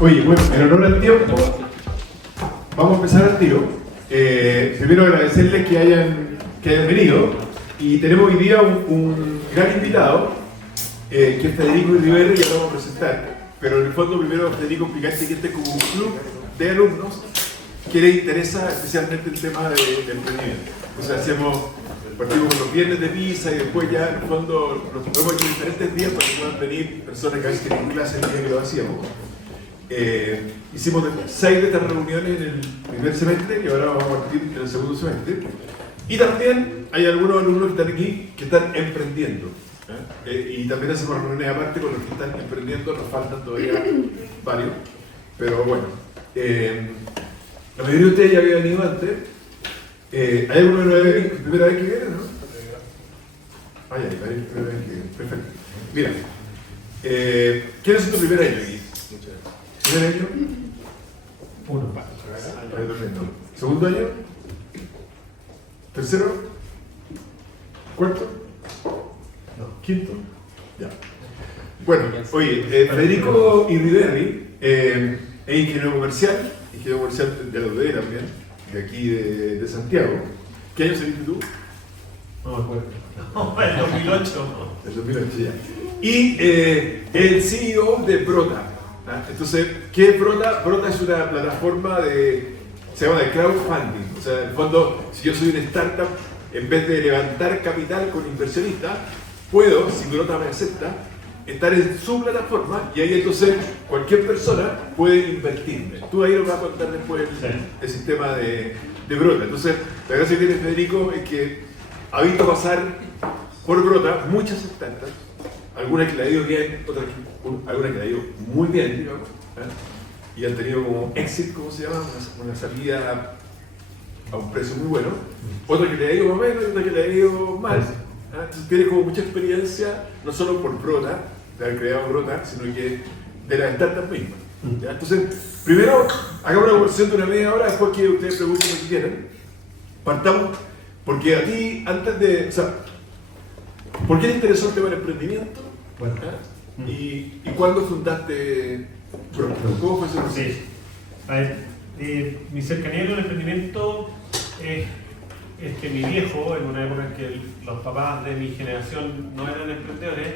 Oye, bueno, en honor al tiempo, vamos a empezar al tiro. Primero agradecerles que hayan venido. Y tenemos hoy día un gran invitado, que es Federico Iriberri, y ya lo vamos a presentar. Pero en el fondo, primero, Federico, explicarte que este es como un club de alumnos que les interesa especialmente el tema de emprendimiento. O sea, partimos con los viernes de pizza y después ya, en el fondo, nos ponemos en diferentes días para que puedan venir personas que a veces tienen clases el día que lo hacíamos. Hicimos 6 de estas reuniones en el primer semestre y ahora vamos a partir en el segundo semestre. Y también hay algunos alumnos que están aquí que están emprendiendo. Y también hacemos reuniones aparte con los que están emprendiendo, nos faltan todavía varios. Pero bueno, la mayoría de ustedes ya había venido antes. ¿Hay alguno de la primera vez que viene, no? Hay primera vez que viene. Perfecto. Mira, ¿quién es tu primer año aquí? ¿Primer año? Uno. ¿Segundo año? ¿Tercero? ¿Cuarto? No. ¿Quinto? Ya. Bueno, oye, Federico Iriberri es ingeniero comercial de la UDE también, de aquí de Santiago. ¿Qué año saliste tú? No me acuerdo. No, el 2008. El 2008 ya. Y el CEO de Brota. Entonces, ¿qué es Brota? Brota es una plataforma se llama de crowdfunding. O sea, en el fondo, si yo soy una startup, en vez de levantar capital con inversionistas, puedo, si Brota me acepta, estar en su plataforma y ahí entonces cualquier persona puede invertirme. Tú ahí nos vas a contar después el sistema de Brota. Entonces, la gracia que tiene Federico es que ha visto pasar por Brota muchas startups, algunas que le ha ido bien, algunas que le ha ido muy bien, digamos, y han tenido como exit, ¿cómo se llama? Una salida a un precio muy bueno, otra que le ha ido más o menos y otra que le ha ido mal. Entonces tiene como mucha experiencia, no solo por Brota, de haber creado Brota, sino que de las startups mismas. Entonces, primero, hagamos una conversación de una media hora, después que ustedes pregunten lo que quieran. Partamos, porque a ti, antes de... O sea, ¿por qué te interesó el tema del emprendimiento? Bueno. ¿Y cuándo fundaste Brota? ¿Cómo fue ese proceso? Sí. A ver, mi cercanía con el emprendimiento es que mi viejo, en una época en que los papás de mi generación no eran emprendedores,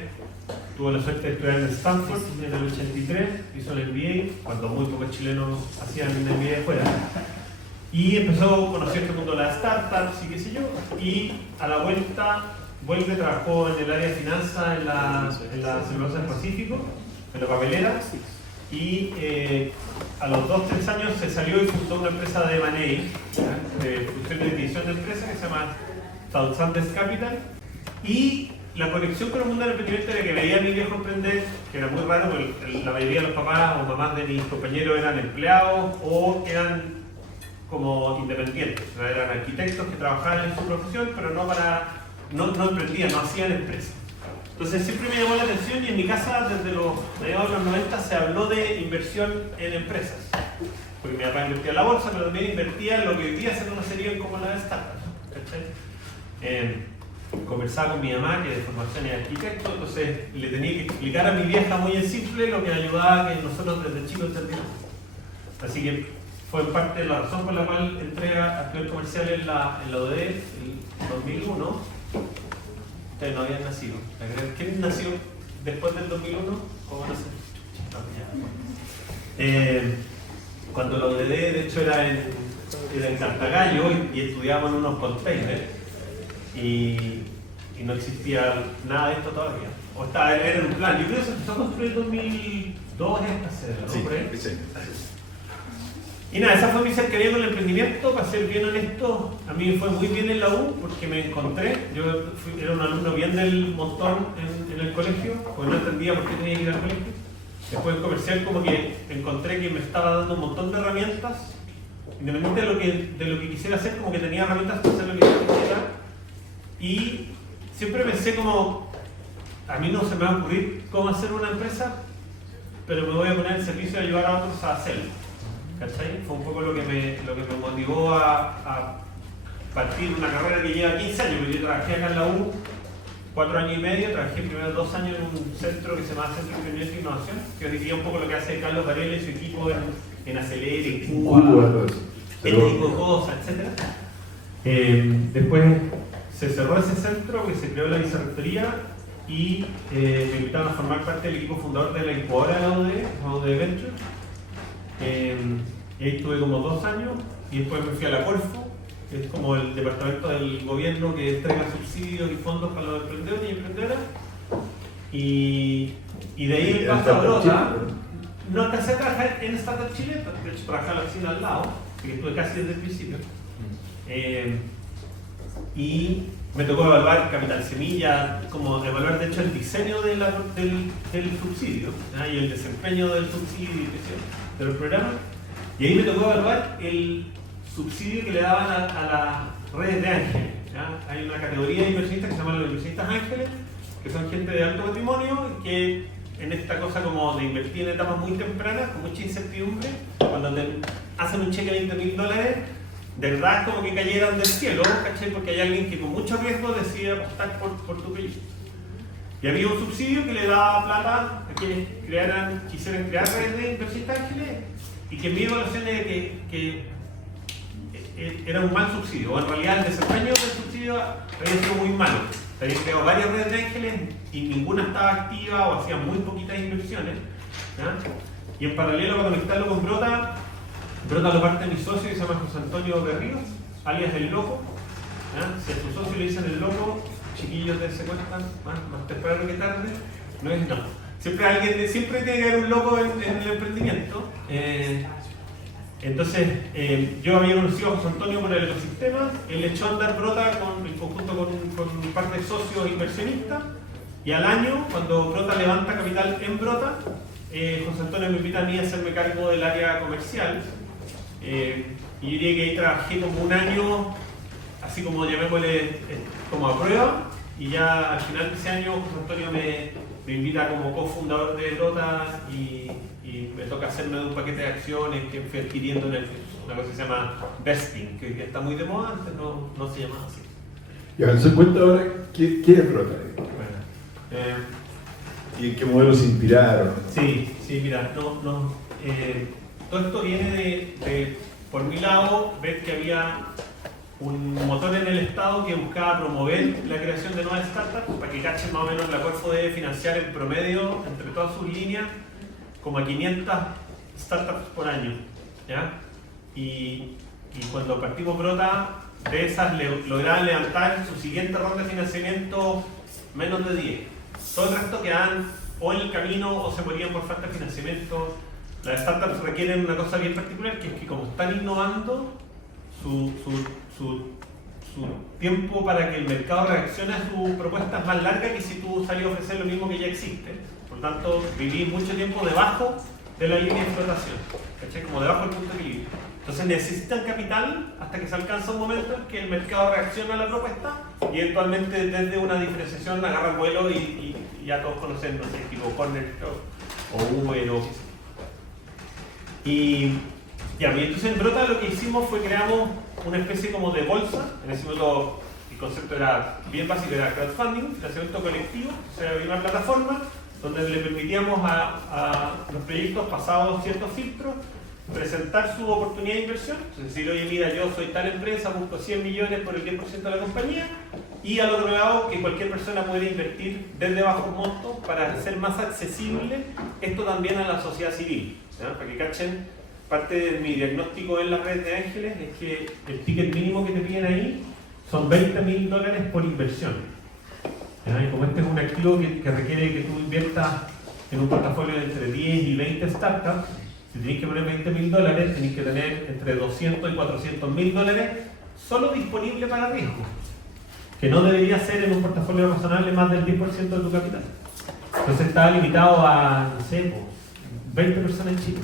tuvo la suerte de estudiar en Stanford en el 83, hizo el MBA, cuando muy pocos chilenos hacían el MBA afuera, y empezó a conocer este mundo de las startups y qué sé yo, y a la vuelta vuelve, trabajó en el área de finanzas en la celulosa del Pacífico, en la papelera, y a los 2-3 años se salió y fundó una empresa de M&A, de fusión y adquisición de empresas, que se llama South Capital, y la conexión con el mundo del emprendimiento era que veía a mi viejo emprender, que era muy raro, porque la mayoría de los papás o mamás de mis compañeros eran empleados o eran como independientes, o sea, eran arquitectos que trabajaban en su profesión, pero no emprendían, no hacían empresas. Entonces siempre me llamó la atención y en mi casa desde los mediados de los 90 se habló de inversión en empresas. Porque mi papá invertía en la bolsa, pero también invertía en lo que hoy día se conocerían como las startups. Conversaba con mi mamá, que de formación es arquitecto, entonces le tenía que explicar a mi vieja muy en simple lo que ayudaba a que nosotros desde chicos entendiéramos. Así que fue parte de la razón por la cual entré a estudiar comercial en la UDE en 2001. Ustedes no habían nacido. ¿Quién nació después del 2001? ¿Cómo nació? Cuando la UDE de hecho era en Cantagallo y estudiábamos en unos containers y no existía nada de esto todavía. O era en un plan. Yo creo que se empezó a construir en 2002 esta sede, ¿no? Sí. Y nada, esa fue mi cercanía con el emprendimiento. Para ser bien honesto, a mí me fue muy bien en la U porque me encontré. Yo era un alumno bien del montón en el colegio, porque no entendía por qué tenía que ir al colegio. Después en comercial como que encontré que me estaba dando un montón de herramientas, independiente de lo que quisiera hacer, como que tenía herramientas para hacer lo que yo quisiera. Y siempre pensé como, a mí no se me va a ocurrir cómo hacer una empresa, pero me voy a poner en servicio de ayudar a otros a hacerlo. ¿Cachai? Fue un poco lo que me motivó a partir una carrera que lleva 15 años, porque yo trabajé acá en la U 4 años y medio, trabajé primero 2 años en un centro que se llama Centro de Emprendimiento e Innovación, que diría un poco lo que hace Carlos Varela y su equipo en Acelere, en Cuba, este tipo de cosas, etc. Después se cerró ese centro, que se creó la vicerrectoría y me invitaron a formar parte del equipo fundador de la incubadora de la UD Ventures. Y ahí estuve como 2 años y después me fui a la Corfo, que es como el departamento del gobierno que entrega subsidios y fondos para los emprendedores y emprendedoras. Y de ahí me paso a Brota. No alcancé a trabajar en Startup Chile, de hecho trabajé en la oficina al lado, que estuve casi desde el principio. Y me tocó evaluar capital semilla, como evaluar de hecho el diseño del subsidio, ¿ya? Y el desempeño del subsidio de los programas. Y ahí me tocó evaluar el subsidio que le daban a las redes de ángeles, ¿ya? Hay una categoría de inversionistas que se llaman los inversionistas ángeles, que son gente de alto patrimonio, que en esta cosa como de invertir en etapas muy tempranas, con mucha incertidumbre, cuando te hacen un cheque de $20,000, de verdad es como que cayeran del cielo, ¿cachai? Porque hay alguien que con mucho riesgo decide apostar por tu proyecto. Y había un subsidio que le daba plata a quienes quisieran crear redes de inversionistas ángeles, y que mi evaluación es que era un mal subsidio, o en realidad el desempeño del subsidio había sido muy malo. Se habían creado varias redes de ángeles y ninguna estaba activa o hacía muy poquitas inversiones, ¿ya? Y en paralelo, para conectarlo con Brota lo parte mi socio, que se llama José Antonio Berríos, alias El Loco, ¿ya? Si a tu socio le dicen El Loco, chiquillos se cuentan más temprano que tarde, no es no. Siempre tiene que haber un loco en el emprendimiento. Entonces, yo había conocido a José Antonio por el ecosistema, él echó a andar Brota en conjunto con un par de socios inversionistas, y al año, cuando Brota levanta capital en Brota, José Antonio me invita a mí a hacerme cargo del área comercial, y yo diría que ahí trabajé como un año, así como llamémosle, como a prueba, y ya al final de ese año José Antonio me invita como cofundador de Brota y me toca hacerme de un paquete de acciones que fui adquiriendo en una cosa que se llama vesting, que está muy de moda, antes no se llamaba así. Y ahora se cuenta ahora qué es Brota. ¿Y en qué modelos se inspiraron? Sí, mira, todo esto viene por mi lado, ver que había un motor en el Estado que buscaba promover la creación de nuevas startups, para que cachen más o menos. La Corfo debe financiar en promedio, entre todas sus líneas, como a 500 startups por año, ¿ya? Y cuando partimos Brota, de esas lograban levantar su siguiente ronda de financiamiento menos de 10. Todo el resto quedaban o en el camino o se morían por falta de financiamiento. Las startups requieren una cosa bien particular, que es que como están innovando, su tiempo para que el mercado reaccione a su propuesta es más larga que si tú salís a ofrecer lo mismo que ya existe. Por tanto, viví mucho tiempo debajo de la línea de explotación, ¿cachai? Como debajo del punto de equilibrio. Entonces necesitan capital hasta que se alcanza un momento en que el mercado reacciona a la propuesta y eventualmente desde una diferenciación agarran vuelo y ya todos conocen, no sé, tipo Corner Shop o Uber o... Y entonces en Brota lo que hicimos fue creamos una especie como de bolsa. En ese momento el concepto era bien básico, era crowdfunding, financiamiento colectivo. O sea, había una plataforma donde le permitíamos a los proyectos pasados ciertos filtros presentar su oportunidad de inversión. Es decir, oye, mira, yo soy tal empresa, busco 100 millones por el 10% de la compañía, y al otro lado que cualquier persona pudiera invertir desde bajos montos para hacer más accesible esto también a la sociedad civil, ¿ya? Para que cachen, parte de mi diagnóstico en las redes de ángeles es que el ticket mínimo que te piden ahí son $20,000 por inversión, ¿ya? Y como este es un activo que requiere que tú inviertas en un portafolio de entre 10 y 20 startups, si tenéis que poner $20,000, tenéis que tener entre $200 y $400,000 solo disponible para riesgo, que no debería ser en un portafolio razonable más del 10% de tu capital. Entonces estaba limitado a, no sé, 20 personas en Chile.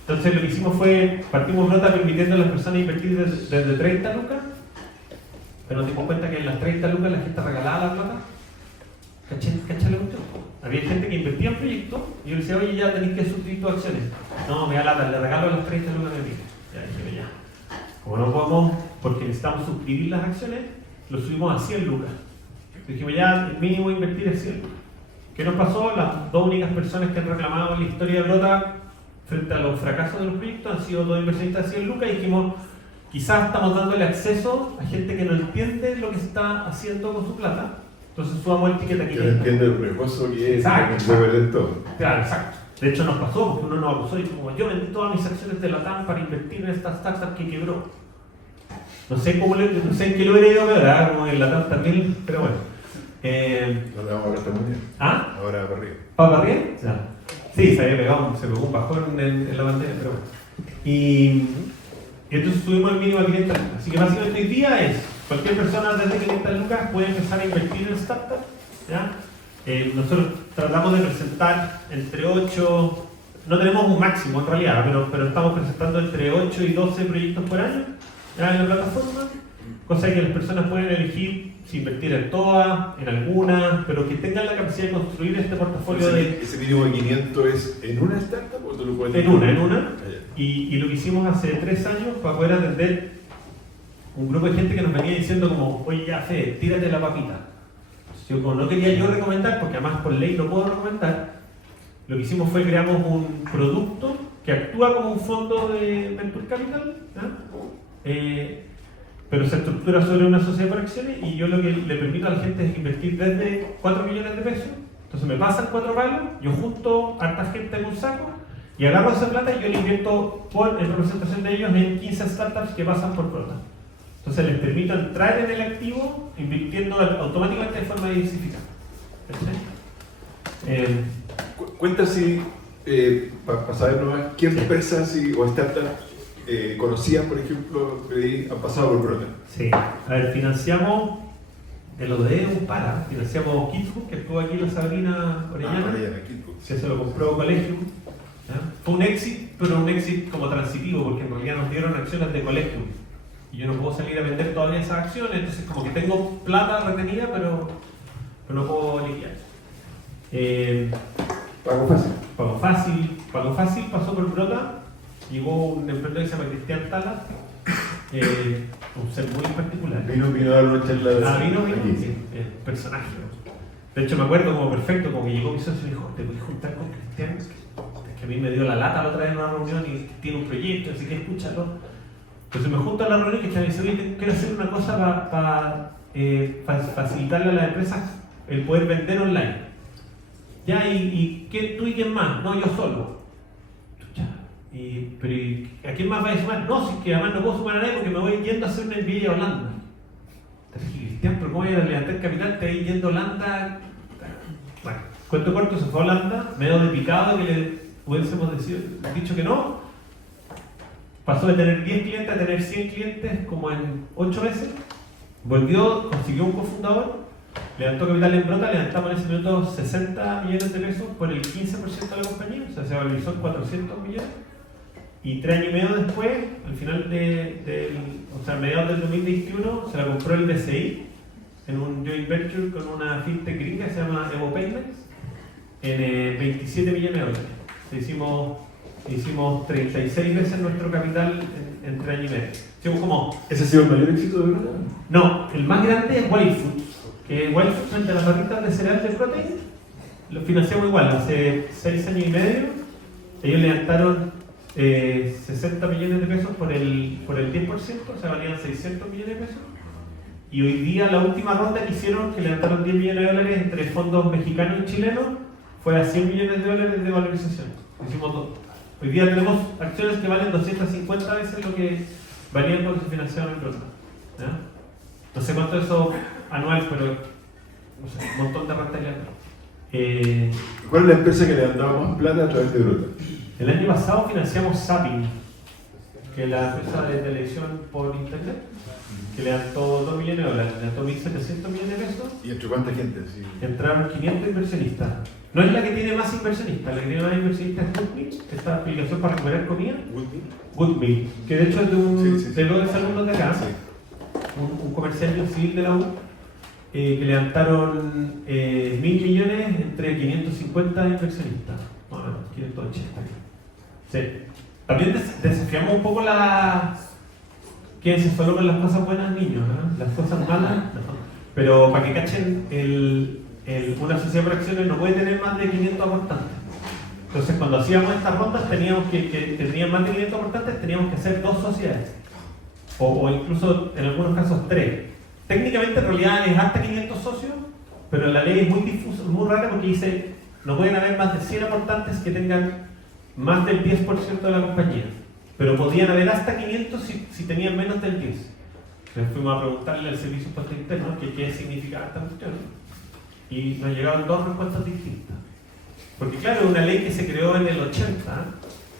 Entonces lo que hicimos fue, partimos Brota permitiendo a las personas invertir desde 30 lucas, pero nos dimos cuenta que en las 30 lucas la gente regalaba la plata. ¿Cachai la cuestión? Había gente que invertía en proyectos y yo le decía, oye, ya tenéis que suscribir tus acciones. No, me da lata, le regalo las 30 lucas que tiene. Ya dije, ya. Como no podemos, porque necesitamos suscribir las acciones, lo subimos a 100 lucas. Dijimos ya, el mínimo invertir es 100 lucas. ¿Qué nos pasó? Las dos únicas personas que han reclamado en la historia de Brota frente a los fracasos de los proyectos han sido dos inversionistas de 100 lucas y dijimos, quizás estamos dándole acceso a gente que no entiende lo que está haciendo con su plata. Entonces subamos el ticket a Que 500. no entiende el precoso que es, Exacto. que puede perder todo. Claro, exacto. De hecho nos pasó, porque uno nos acusó y dijo, como yo vendí todas mis acciones de la TAM para invertir en esta startup que quebró. No sé no sé en qué lo hubiera ido peor, ¿ah? Como en la TAM también, pero bueno. Ahora vamos a ver esta mundial. ¿Ah? Ahora para arriba. ¿Para arriba? Ya. Sí, se pegó un bajón en la bandera, pero bueno. Y entonces subimos el mínimo a 500 lucas. Así que básicamente hoy día es, cualquier persona desde 500 lucas puede empezar a invertir en startups, ¿ya? Nosotros tratamos de presentar entre 8, no tenemos un máximo en realidad, pero estamos presentando entre 8 y 12 proyectos por año, ¿ya? En la plataforma, cosa que las personas pueden elegir si invertir en todas, en algunas, pero que tengan la capacidad de construir este portafolio de... ¿Ese mínimo de 500 es en una startup o tú lo puedes En una. Ah, ya. Y lo que hicimos hace 3 años para poder atender un grupo de gente que nos venía diciendo como, oye ya Fede, tírate la papita. Yo, como no quería yo recomendar, porque además por ley no puedo recomendar, lo que hicimos fue creamos un producto que actúa como un fondo de Venture Capital, pero se estructura sobre una sociedad por acciones y yo lo que le permito a la gente es invertir desde 4 millones de pesos. Entonces me pasan 4 palos, yo junto a harta gente en un saco y agarro esa plata y yo le invierto en representación de ellos en 15 startups que pasan por Brota. Entonces les permito entrar en el activo invirtiendo automáticamente de forma diversificada. Cuenta si, para saber nomás, qué empresas o startups conocían, por ejemplo, que han pasado por Brota. Sí, a ver, financiamos el ODE un para, financiamos Kitco, que estuvo aquí la Sabrina Orellana, que se lo compró Collegium. ¿Ya? Fue un éxito, pero un éxito como transitivo, porque en realidad nos dieron acciones de Collegium. Y yo no puedo salir a vender todavía esas acciones, entonces como que tengo plata retenida, pero no puedo liquidar. Pago fácil. Pago fácil pasó por Brota, llegó un emprendedor que se llama Cristian Tala, un ser muy particular. Vino a dar una charla de Vino, aquí. sí, personaje. De hecho me acuerdo como perfecto, como que llegó mi socio y me dijo, te voy a juntar con Cristian, que a mí me dio la lata la otra vez en una reunión y tiene un proyecto, así que escúchalo. Entonces me junto a la reunión y que me dice, oye, quiero hacer una cosa para facilitarle a las empresas el poder vender online. Ya, ¿tú y quién más? No, yo solo. Pero ¿a quién más va a sumar? No, si es que además no puedo sumar a nadie porque me voy yendo a hacer una MBA a Holanda. Entonces dije, Cristian, pero ¿cómo voy a levantar capital? Te voy yendo a Holanda. Bueno, cuento corto, se fue a Holanda, medio de picado que le hubiésemos dicho que no. Pasó de tener 10 clientes a tener 100 clientes como en 8 meses. Volvió, consiguió un cofundador, levantó capital en Brota, levantamos en ese minuto 60 millones de pesos por el 15% de la compañía, o sea, se valorizó en 400 millones. Y 3 años y medio después, al final o sea, a mediados del 2021, se la compró el BCI en un joint venture con una fintech gringa que se llama Evo Payments en 27 millones de dólares. Hicimos 36 veces nuestro capital en 3 años y medio. Hicimos como... ¿Ese ha sido el mayor éxito de Brota? No, el más grande es Wild Foods. Que Wild Foods, frente a las barritas de cereal de proteína, lo financiamos igual, hace 6 años y medio. Ellos levantaron 60 millones de pesos por el 10%, o sea, valían 600 millones de pesos. Y hoy día la última ronda que hicieron, que levantaron 10 millones de dólares entre fondos mexicanos y chilenos, fue a 100 millones de dólares de valorización. Hicimos dos. Hoy día tenemos acciones que valen 250 veces lo que valían cuando se financiaron en Brota. No sé cuánto es eso anual, pero no sé, un montón de rentabilidad. ¿Cuál es la empresa que le han dado más plata a través de Brota? El año pasado financiamos Zapping, que es la empresa de televisión por internet, que levantó 2 millones de dólares, levantó 1.700 millones de pesos. ¿Y entre cuánta gente? Sí. Entraron 500 inversionistas. No es la que tiene más inversionistas, la que tiene más inversionistas es Goodmeal, esta aplicación para recuperar comida. Goodmeal, que de hecho es de los exalumnos de acá, un comercial civil de la U, que levantaron 1.000 millones entre 550 inversionistas. Bueno, 580. Sí. También desafiamos un poco quédense solo con las cosas buenas, niños, ¿no? Las cosas malas, no. Pero para que cachen, una sociedad por acciones no puede tener más de 500 aportantes. Entonces, cuando hacíamos estas rondas, teníamos que tenían más de 500 aportantes, teníamos que hacer 2 sociedades. O incluso, en algunos casos, 3. Técnicamente, en realidad, es hasta 500 socios, pero la ley es muy difusa, muy rara porque dice no pueden haber más de 100 aportantes que tengan más del 10% de la compañía. Pero podían haber hasta 500 si tenían menos del 10%. Entonces fuimos a preguntarle al Servicio de Impuestos Internos qué significaba esta cuestión. Y nos llegaron 2 respuestas distintas. Porque claro, es una ley que se creó en el 80,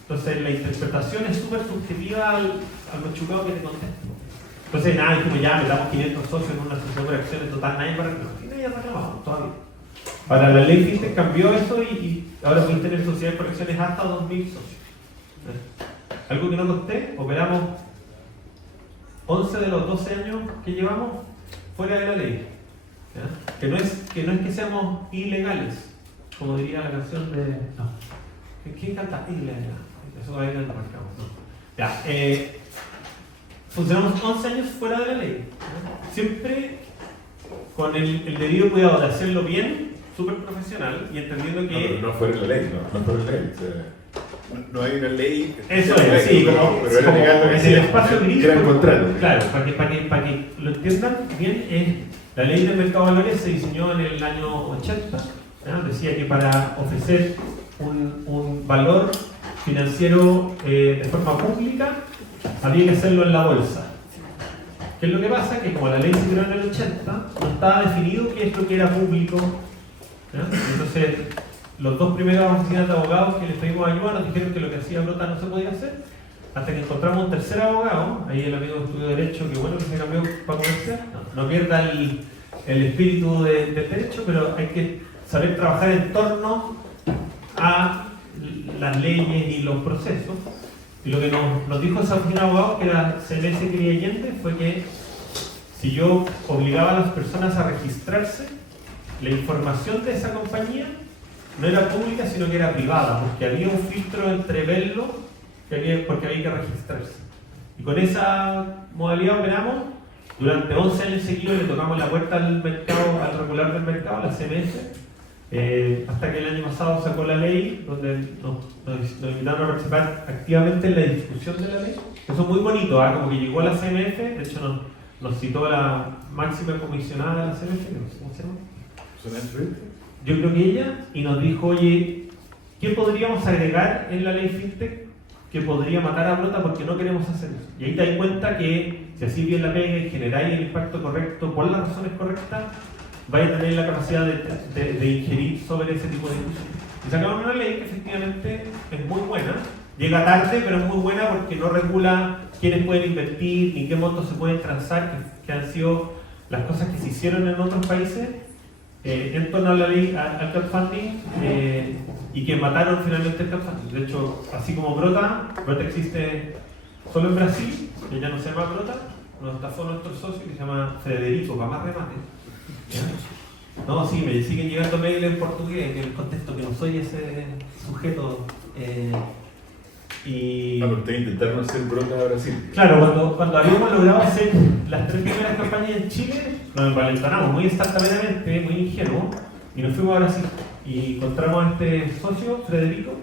entonces la interpretación es súper subjetiva al machucado que te contesto. Entonces nada, dijimos ya, metamos 500 socios en una sociedad por acciones, total, nadie para reclamar. Y nadie reclamamos todavía. Ahora la ley FinTech cambió eso y ahora pueden tener sociedades por acciones hasta 2.000 socios. Algo que no conté, operamos 11 de los 12 años que llevamos fuera de la ley. ¿Ya? Que no es que seamos ilegales, como diría la canción de... No. ¿Quién canta ilegal? Eso va a ir en el mercado. No. Ya, funcionamos 11 años fuera de la ley. ¿Ya? Siempre con el debido cuidado de hacerlo bien, súper profesional, y entendiendo que... No, pero no fuera de la ley, no fuera de la ley. O sea, no hay una ley... Eso es, sí, pero era legal, en el espacio gris... Era el contrato. Claro, para que lo entiendan bien, la ley del mercado de valores se diseñó en el año 80. ¿Ya? Decía que para ofrecer un valor financiero de forma pública había que hacerlo en la bolsa. ¿Qué es lo que pasa? Que como la ley se creó en el 80, no estaba definido qué es lo que era público. ¿Ya? Entonces, los 2 primeros oficinas de abogados que les pedimos ayuda nos dijeron que lo que hacía Brota no se podía hacer, hasta que encontramos un tercer abogado, ahí el amigo de estudio de Derecho, que bueno que se cambió para comercial, no pierda el espíritu del derecho, pero hay que saber trabajar en torno a las leyes y los procesos. Y lo que nos dijo esa oficina de abogados, que era CMS Querida Allende, fue que si yo obligaba a las personas a registrarse, la información de esa compañía no era pública, sino que era privada, porque había un filtro entre verlo, porque había que registrarse. Y con esa modalidad operamos. Durante 11 años seguidos le tocamos la puerta al mercado, al regular del mercado, la CMS, hasta que el año pasado sacó la ley, donde nos invitaron a participar activamente en la discusión de la ley. Eso es muy bonito, ¿eh? Como que llegó a la CMF, de hecho nos citó la máxima comisionada de la CMF, no sé cómo se llama. Yo creo que ella, y nos dijo, oye, ¿qué podríamos agregar en la ley FinTech que podría matar a Brota porque no queremos hacer eso? Y ahí te das cuenta que si así bien la pega y generáis el impacto correcto por las razones correctas, vais a tener la capacidad de ingerir sobre ese tipo de discusiones. Y sacamos una ley que efectivamente es muy buena, llega tarde, pero es muy buena porque no regula quiénes pueden invertir ni qué montos se pueden transar, que han sido las cosas que se hicieron en otros países en torno a la ley al crowdfunding y que mataron finalmente el crowdfunding. De hecho, así como Brota existe solo en Brasil, que ya no se llama Brota, nos estafó nuestro socio que se llama Frederico, para más remate. ¿Ya? No, sí, me siguen llegando mails en portugués, en el contexto que no soy ese sujeto. Y... pero ustedes intentaron hacer Brota a Brasil. Claro, cuando habíamos logrado hacer las 3 primeras campañas en Chile, nos envalentonamos muy instantáneamente, muy ingenuo, y nos fuimos a Brasil. Y encontramos a este socio, Frederico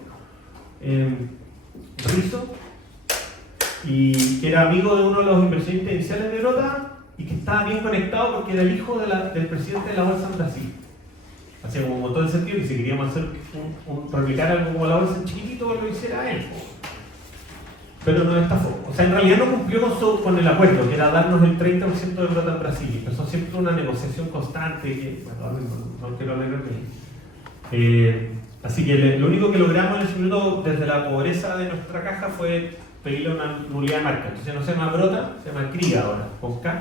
Rizzo, y que era amigo de uno de los inversionistas iniciales de Brota, y que estaba bien conectado porque era el hijo del presidente de la bolsa en Brasil. Hacía como un montón de sentido que si queríamos hacer replicar algo como la bolsa en chiquitito, lo hiciera él. Pero nos estafó. O sea, en realidad no cumplió con el acuerdo, que era darnos el 30% de Brota en Brasil. Empezó siempre una negociación constante, que, bueno, no quiero hablar de así que lo único que logramos en ese minuto, desde la pobreza de nuestra caja, fue pedirle una nulidad de marca. Entonces no se llama Brota, se llama CRIA ahora, con K.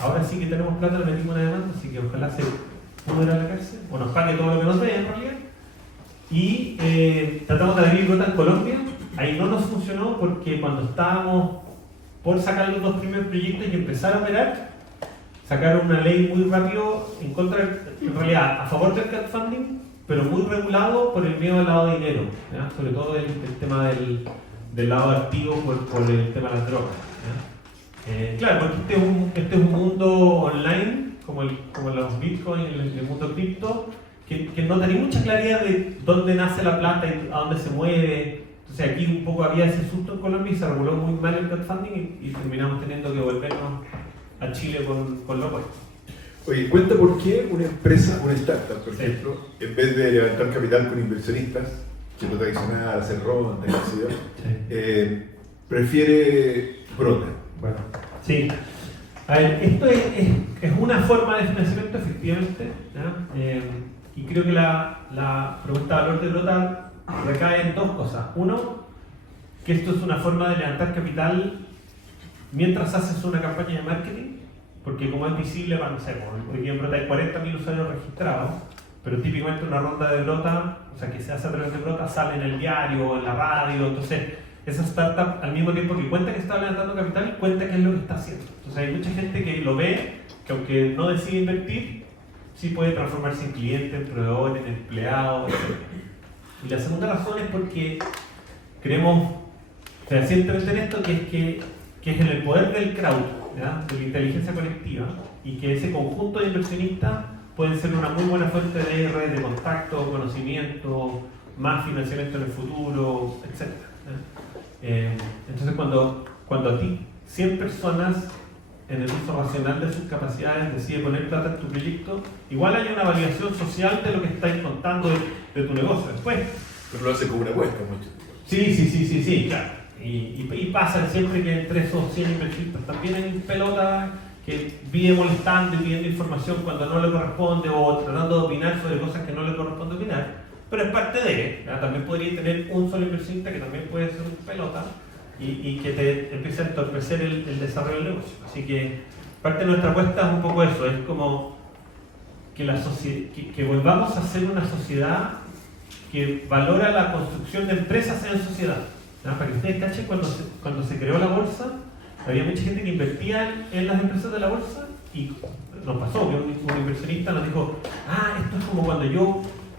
Ahora sí que tenemos plata, le metimos una demanda, así que ojalá se pudra la cárcel, o nos pague todo lo que nos dé en realidad. Y tratamos de abrir Brota en Colombia. Ahí no nos funcionó porque cuando estábamos por sacar los 2 primeros proyectos y empezar a operar, sacaron una ley muy rápido en contra, en realidad a favor del crowdfunding, pero muy regulado por el miedo al lavado de dinero, ¿ya? Sobre todo el tema del lavado de activos por el tema de las drogas. ¿Ya? Claro, porque este es un mundo online, como los bitcoins, el mundo cripto, que no tenía mucha claridad de dónde nace la plata y a dónde se mueve. Entonces aquí un poco había ese susto en Colombia y se reguló muy mal el crowdfunding y terminamos teniendo que volvernos a Chile con lo opuesto. Oye, cuenta por qué una empresa, una startup, por Sí. ejemplo, en vez de levantar capital con inversionistas, que es lo tradicional, hacer rondas, qué sé yo, prefiere Brota. Bueno, sí. A ver, esto es una forma de financiamiento, efectivamente, ¿ya? Y creo que la pregunta de valor de Brota recae en dos cosas. Uno, que esto es una forma de levantar capital mientras haces una campaña de marketing, porque como es visible, no sé, hoy día en Brota hay 40.000 usuarios registrados, pero típicamente una ronda de Brota, o sea, que se hace a través de Brota, sale en el diario, en la radio, entonces esa startup al mismo tiempo que cuenta que está levantando capital, cuenta qué es lo que está haciendo. Entonces hay mucha gente que lo ve, que aunque no decide invertir, sí puede transformarse en cliente, en proveedor, en empleado, etc. Y la segunda razón es porque creemos fehacientemente en esto, que es en el poder del crowd, ¿ya? De la inteligencia colectiva, y que ese conjunto de inversionistas pueden ser una muy buena fuente de red de contacto, conocimiento, más financiamiento en el futuro, etc. Entonces cuando a ti 100 personas en el uso racional de sus capacidades deciden poner plata en tu proyecto, igual hay una validación social de lo que estáis contando de tu negocio después. Pero lo hace como una apuesta mucho. Sí, claro. Y pasa siempre que entre esos 100 inversionistas también hay pelota que vive molestando y pidiendo información cuando no le corresponde o tratando de opinar sobre cosas que no le corresponde opinar. Pero es parte de, ¿ya? También podría tener un solo inversionista que también puede ser un pelota y que te empiece a entorpecer el desarrollo del negocio. Así que parte de nuestra apuesta es un poco eso, es como que volvamos a ser una sociedad que valora la construcción de empresas en sociedad. ¿No? Para que ustedes cachen, cuando se creó la bolsa, había mucha gente que invertía en las empresas de la bolsa y nos pasó que un inversionista nos dijo, esto es como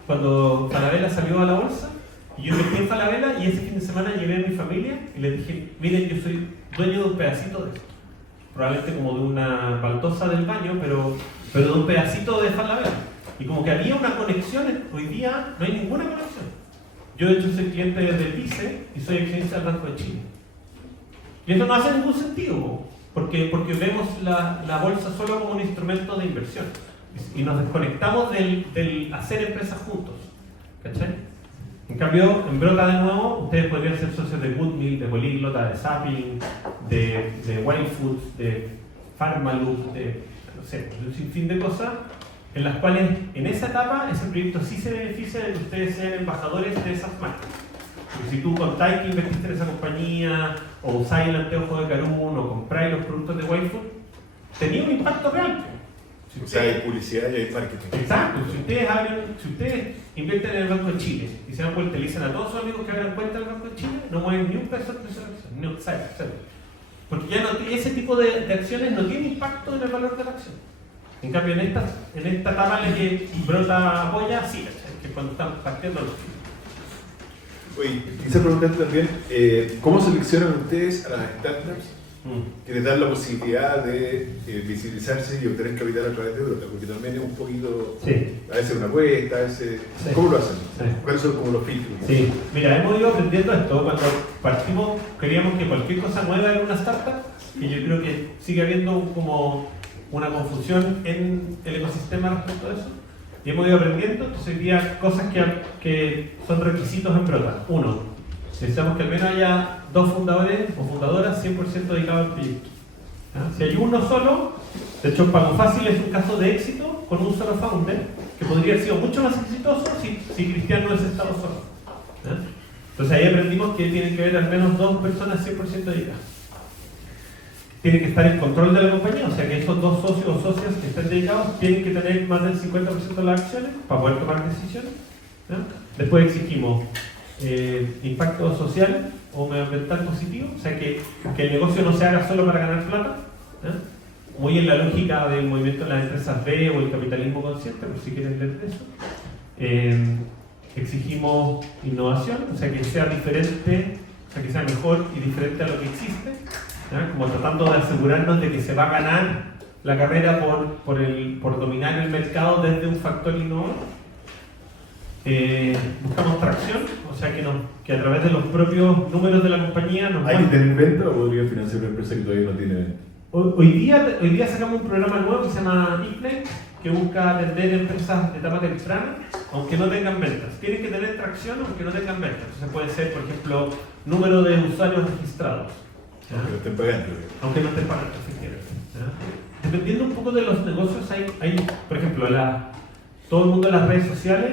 cuando Falabella salió a la bolsa y yo invertí en Falabella y ese fin de semana llevé a mi familia y les dije, miren, yo soy dueño de un pedacito de esto. Probablemente como de una baldosa del baño, pero de un pedacito de Falabella. Y como que había una conexión, hoy día no hay ninguna conexión. Yo de hecho soy cliente del Vice y soy accionista del Banco de Chile. Y eso no hace ningún sentido, porque vemos la bolsa solo como un instrumento de inversión. Y nos desconectamos del hacer empresas juntos. ¿Cachai? En cambio, en Brota de nuevo, ustedes podrían ser socios de Goodmill, de Políglota, de Zapping, de Wild Foods, de Pharmaloop, de no sé, un sinfín de cosas en las cuales en esa etapa ese proyecto sí se beneficia de que ustedes sean embajadores de esas marcas. Porque si tú contáis que invertiste en esa compañía, o usáis el anteojo de Carun, o compráis los productos de Wild Food, tenía un impacto real. O sea, hay publicidad y hay marketing. Exacto, si ustedes invierten en el Banco de Chile y se dan cuenta y le dicen a todos sus amigos que hagan cuenta del Banco de Chile, no mueven ni un peso de esa acción, no, cero. Porque ya ese tipo de acciones no tiene impacto en el valor de la acción. En cambio, en esta etapa en la que Brota apoya, sí, que cuando están partiendo los tiros. Oye, quise preguntarte también, ¿cómo seleccionan ustedes a las startups que les dan la posibilidad de visibilizarse y obtener capital a través de Brota? Porque también es un poquito, Sí. a veces una apuesta, a veces... Sí. ¿Cómo lo hacen? Sí. ¿Cuáles son como los filtros? Sí, mira, hemos ido aprendiendo esto. Cuando partimos, creíamos que cualquier cosa nueva era una startup, y yo creo que sigue habiendo como una confusión en el ecosistema respecto a eso. Y hemos ido aprendiendo, entonces hoy día cosas que son requisitos en Brota. Uno, necesitamos que al menos haya 2 fundadores o fundadoras 100% dedicados al proyecto. ¿Ya? Si hay uno solo, de hecho Pago Fácil es un caso de éxito con un solo founder, que podría haber sido mucho más exitoso si Cristian no hubiese estado solo. ¿Ya? Entonces ahí aprendimos que tienen que haber al menos 2 personas 100% dedicadas. Tienen que estar en control de la compañía, o sea que esos 2 socios o socias que estén dedicados tienen que tener más del 50% de las acciones para poder tomar decisiones. ¿Ya? Después exigimos impacto social o medioambiental positivo, o sea que el negocio no se haga solo para ganar plata, ¿ya? Muy en la lógica del movimiento de las empresas B o el capitalismo consciente, por si quieren ver eso. Exigimos innovación, o sea que sea diferente, o sea que sea mejor y diferente a lo que existe. ¿ya? Como tratando de asegurarnos de que se va a ganar la carrera por dominar el mercado desde un factor innovador. Buscamos tracción, o sea que a través de los propios números de la compañía nos ¿Hay que muestran. tener venta o podría financiar una empresa que todavía no tiene venta? Hoy día sacamos un programa nuevo que se llama Ignite, que busca atender empresas de etapa temprana, aunque no tengan ventas. Tienen que tener tracción aunque no tengan ventas. Entonces puede ser, por ejemplo, número de usuarios registrados. ¿Ya? Aunque lo estén pagando. Aunque no estén pagando, efectivamente. ¿Ya? Dependiendo un poco de los negocios, hay por ejemplo, todo el mundo de las redes sociales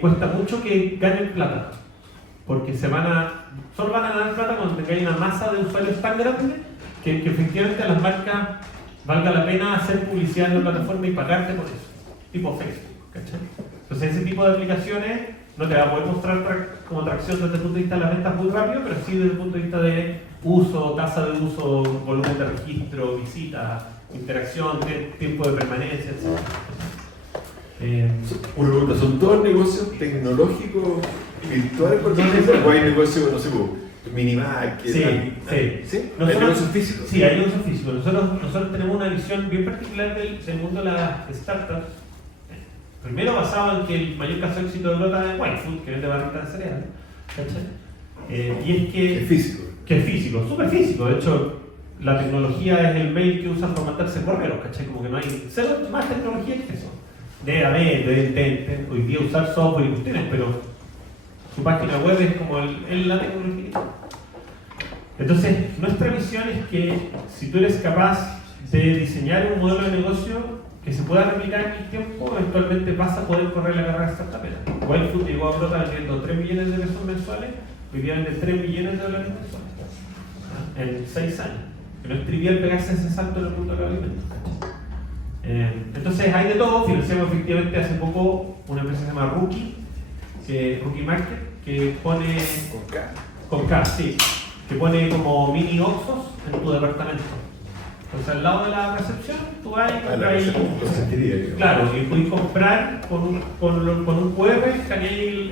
cuesta mucho que ganen plata. Porque solo van a ganar plata cuando hay una masa de usuarios tan grande que efectivamente a las marcas valga la pena hacer publicidad en la plataforma y pagarte por eso, tipo Facebook, ¿cachai? Entonces ese tipo de aplicaciones no te va a poder mostrar como tracción desde el punto de vista de las ventas muy rápido, pero sí desde el punto de vista de uso, tasa de uso, volumen de registro, visitas, interacción, tiempo de permanencia, etc. Una pregunta, ¿son todos negocios tecnológicos virtuales por ejemplo? ¿O hay negocios, no sé, minimarket? Sí. ¿Sí? ¿Hay Nosotros- negocios físicos? Sí, hay negocios físicos. Nosotros tenemos una visión bien particular del mundo de las startups. Primero basado en que el mayor caso de éxito de Brota es Whitefood, que vende barritas de cereal. ¿Cachai? Y es que... Es físico. Que es físico, súper físico. De hecho, la tecnología es el mail que usan para mandarse correos, ¿cachai? Como que no hay cero más tecnología que eso. Debe haber, intenten hoy día usar software y cuestiones, pero su página web es como la tecnología. Entonces, nuestra visión es que si tú eres capaz de diseñar un modelo de negocio que se pueda replicar en el tiempo, eventualmente vas a poder correr la carrera startupera. Whitefood llegó a Brota vendiendo 3 millones de pesos mensuales, hoy día vende 3 millones de dólares mensuales. ¿Ah? En 6 años. Que no es trivial pegarse ese salto en el mundo de los alimentos. Entonces hay de todo. Financiamos efectivamente hace poco una empresa que se llama Rookie Market, que pone con K, sí, que pone como mini Oxxos en tu departamento. Entonces al lado de la recepción tú vas y compras. Claro, y puedes comprar con un QR, escaneáis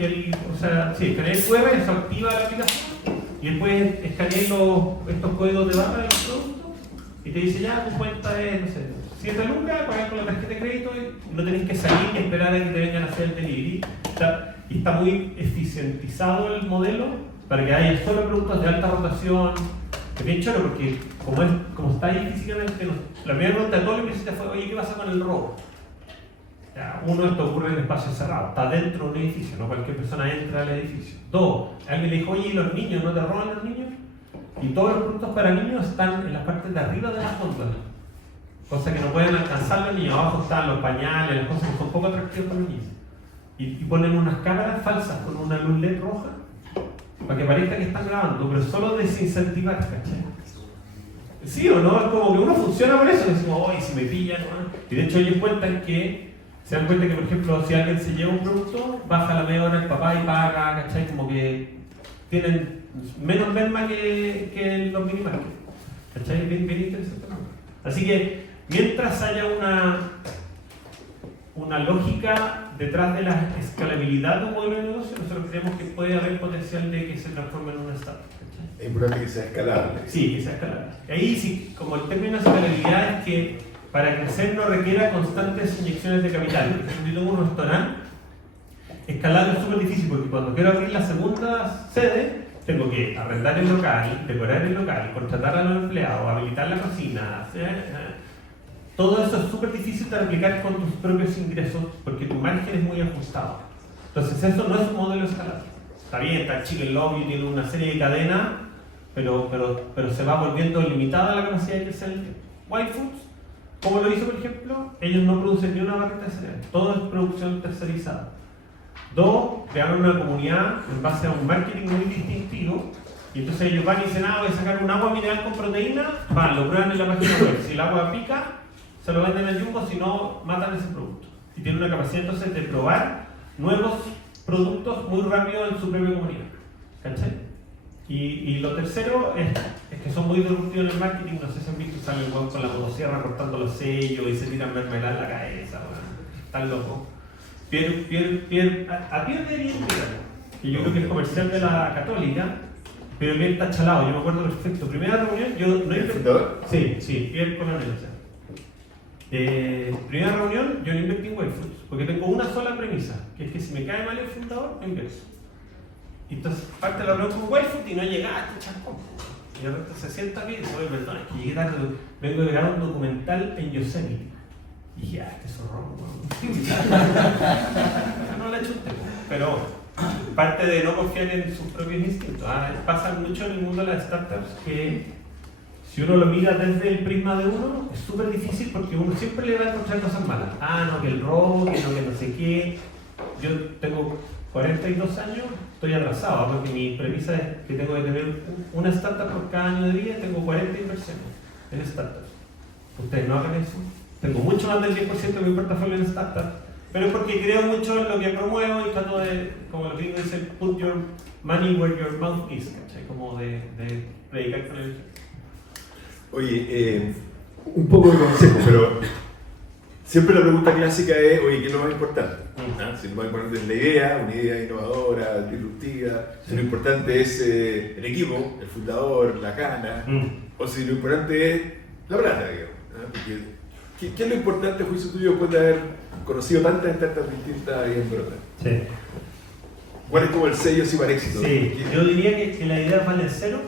escaneáis el QR, eso activa la aplicación y después escaneáis estos códigos de barra de los productos y te dice ya tu cuenta es, no sé, 7 lucas, pagar con la tarjeta de crédito y no tenés que salir y esperar a que te vengan a hacer el delivery. Y está muy eficientizado el modelo para que haya solo productos de alta rotación. Es bien choro porque como está ahí físicamente, la primera pregunta de todo lo que hiciste fue, oye, ¿qué pasa con el robo? Ya, uno, esto ocurre en espacio cerrado, está dentro de un edificio, no cualquier persona entra al edificio. Dos, alguien le dijo, oye, ¿y los niños no te roban los niños? Y todos los productos para niños están en las partes de arriba de las góndolas. Cosa que no pueden alcanzar los niños. Abajo están los pañales, las cosas que son poco atractivas para los niños. Y ponen unas cámaras falsas con una luz LED roja para que parezca que están grabando, pero solo desincentivar, ¿cachai? ¿Sí o no? Es como que uno funciona por eso. Decimos, oye, si me pillan, ¿no? Y de hecho ellos se dan cuenta que, por ejemplo, si alguien se lleva un producto, baja la media hora el papá y paga, ¿cachai? Como que tienen menos merma que los minimarkets. ¿Cachai? Bien interesante. Así que mientras haya una lógica detrás de la escalabilidad de un modelo de negocio, nosotros creemos que puede haber potencial de que se transforme en una startup. Es importante que sea escalable. Sí, que sea escalable. Ahí sí, como el término de escalabilidad es que para crecer no requiera constantes inyecciones de capital. Por ejemplo, yo tengo un restaurante, escalarlo es súper difícil porque cuando quiero abrir la segunda sede, tengo que arrendar el local, decorar el local, contratar a los empleados, habilitar la cocina, todo eso es súper difícil de replicar con tus propios ingresos porque tu margen es muy ajustado. Entonces eso no es un modelo escalable. Está bien, está Chicken Lobby, tiene una serie de cadenas, pero se va volviendo limitada la capacidad de crecer el tiempo. White Foods, como lo hizo por ejemplo, ellos no producen ni una barrita de cereal, todo es producción tercerizada. Dos, crearon una comunidad en base a un marketing muy distintivo. Y entonces ellos van y dicen, voy a sacar un agua mineral con proteína, lo prueban en la página web. Si el agua pica, se lo venden al Jumbo, si no, matan ese producto. Y tienen una capacidad entonces de probar nuevos productos muy rápido en su propia comunidad. ¿Cachai? Y lo tercero es que son muy disruptivos en el marketing. No sé si han visto, sale el weón con la motosierra cortando los sellos y se tiran mermelada en la cabeza. Están locos. A Pierre de Bien, que yo creo que es comercial de la Católica, pero bien está chalado, yo me acuerdo perfecto. Primera reunión, yo no ¿El invertí. fundador? Sí, bien con la organización. Primera reunión, yo no invertí en Whole Foods, porque tengo una sola premisa, que es que si me cae mal el fundador, no invierto. Y entonces parte la reunión con Whole Foods y no llegaste, chascón. Y de repente se sienta bien y dice, oye, perdón, es que llegué tarde, vengo de grabar un documental en Yosemite. Y dije, este zorrón, no le chute, pero parte de no confiar en sus propios instintos. Pasa mucho en el mundo de las startups que si uno lo mira desde el prisma de uno, es súper difícil porque uno siempre le va a encontrar cosas malas. No, que el robo, que no sé qué. Yo tengo 42 años, estoy atrasado, porque mi premisa es que tengo que tener una startup por cada año de vida y tengo 40 inversiones en startups. Ustedes no hagan eso. Tengo mucho más del 10% de mi portafolio en startups, pero es porque creo mucho en lo que promuevo y trato de, como lo que dice, put your money where your mouth is, ¿cachai? Como de predicar con el... Oye, un poco de consejo, pero siempre la pregunta clásica es, oye, ¿qué es lo más importante? Si lo más importante es la idea, una idea innovadora, disruptiva, si lo importante es el equipo, el fundador, la cana, o si lo importante es la plata, digamos. Porque, ¿qué es lo importante, a juicio tuyo, después de haber conocido tantas startups distintas ahí en Brota? Sí. ¿Cuál es como el sello así para éxito? Sí, yo diría que la idea vale cero.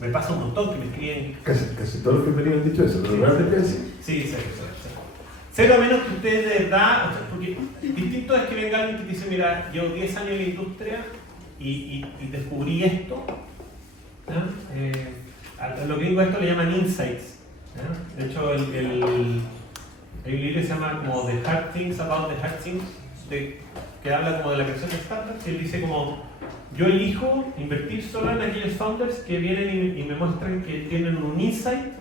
Me pasa un montón que me escriben. Casi todos los que me han dicho eso, pero realmente es así. Sí, cero. Cero a menos que ustedes de verdad, porque distinto es que venga alguien que te dice, mira, llevo 10 años en la industria y descubrí esto. A lo que digo esto le llaman insights. De hecho, hay un libro que se llama como The Hard Things About the Hard Things, que habla como de la creación de startups, y él dice como, yo elijo invertir solo en aquellos founders que vienen y me muestran que tienen un insight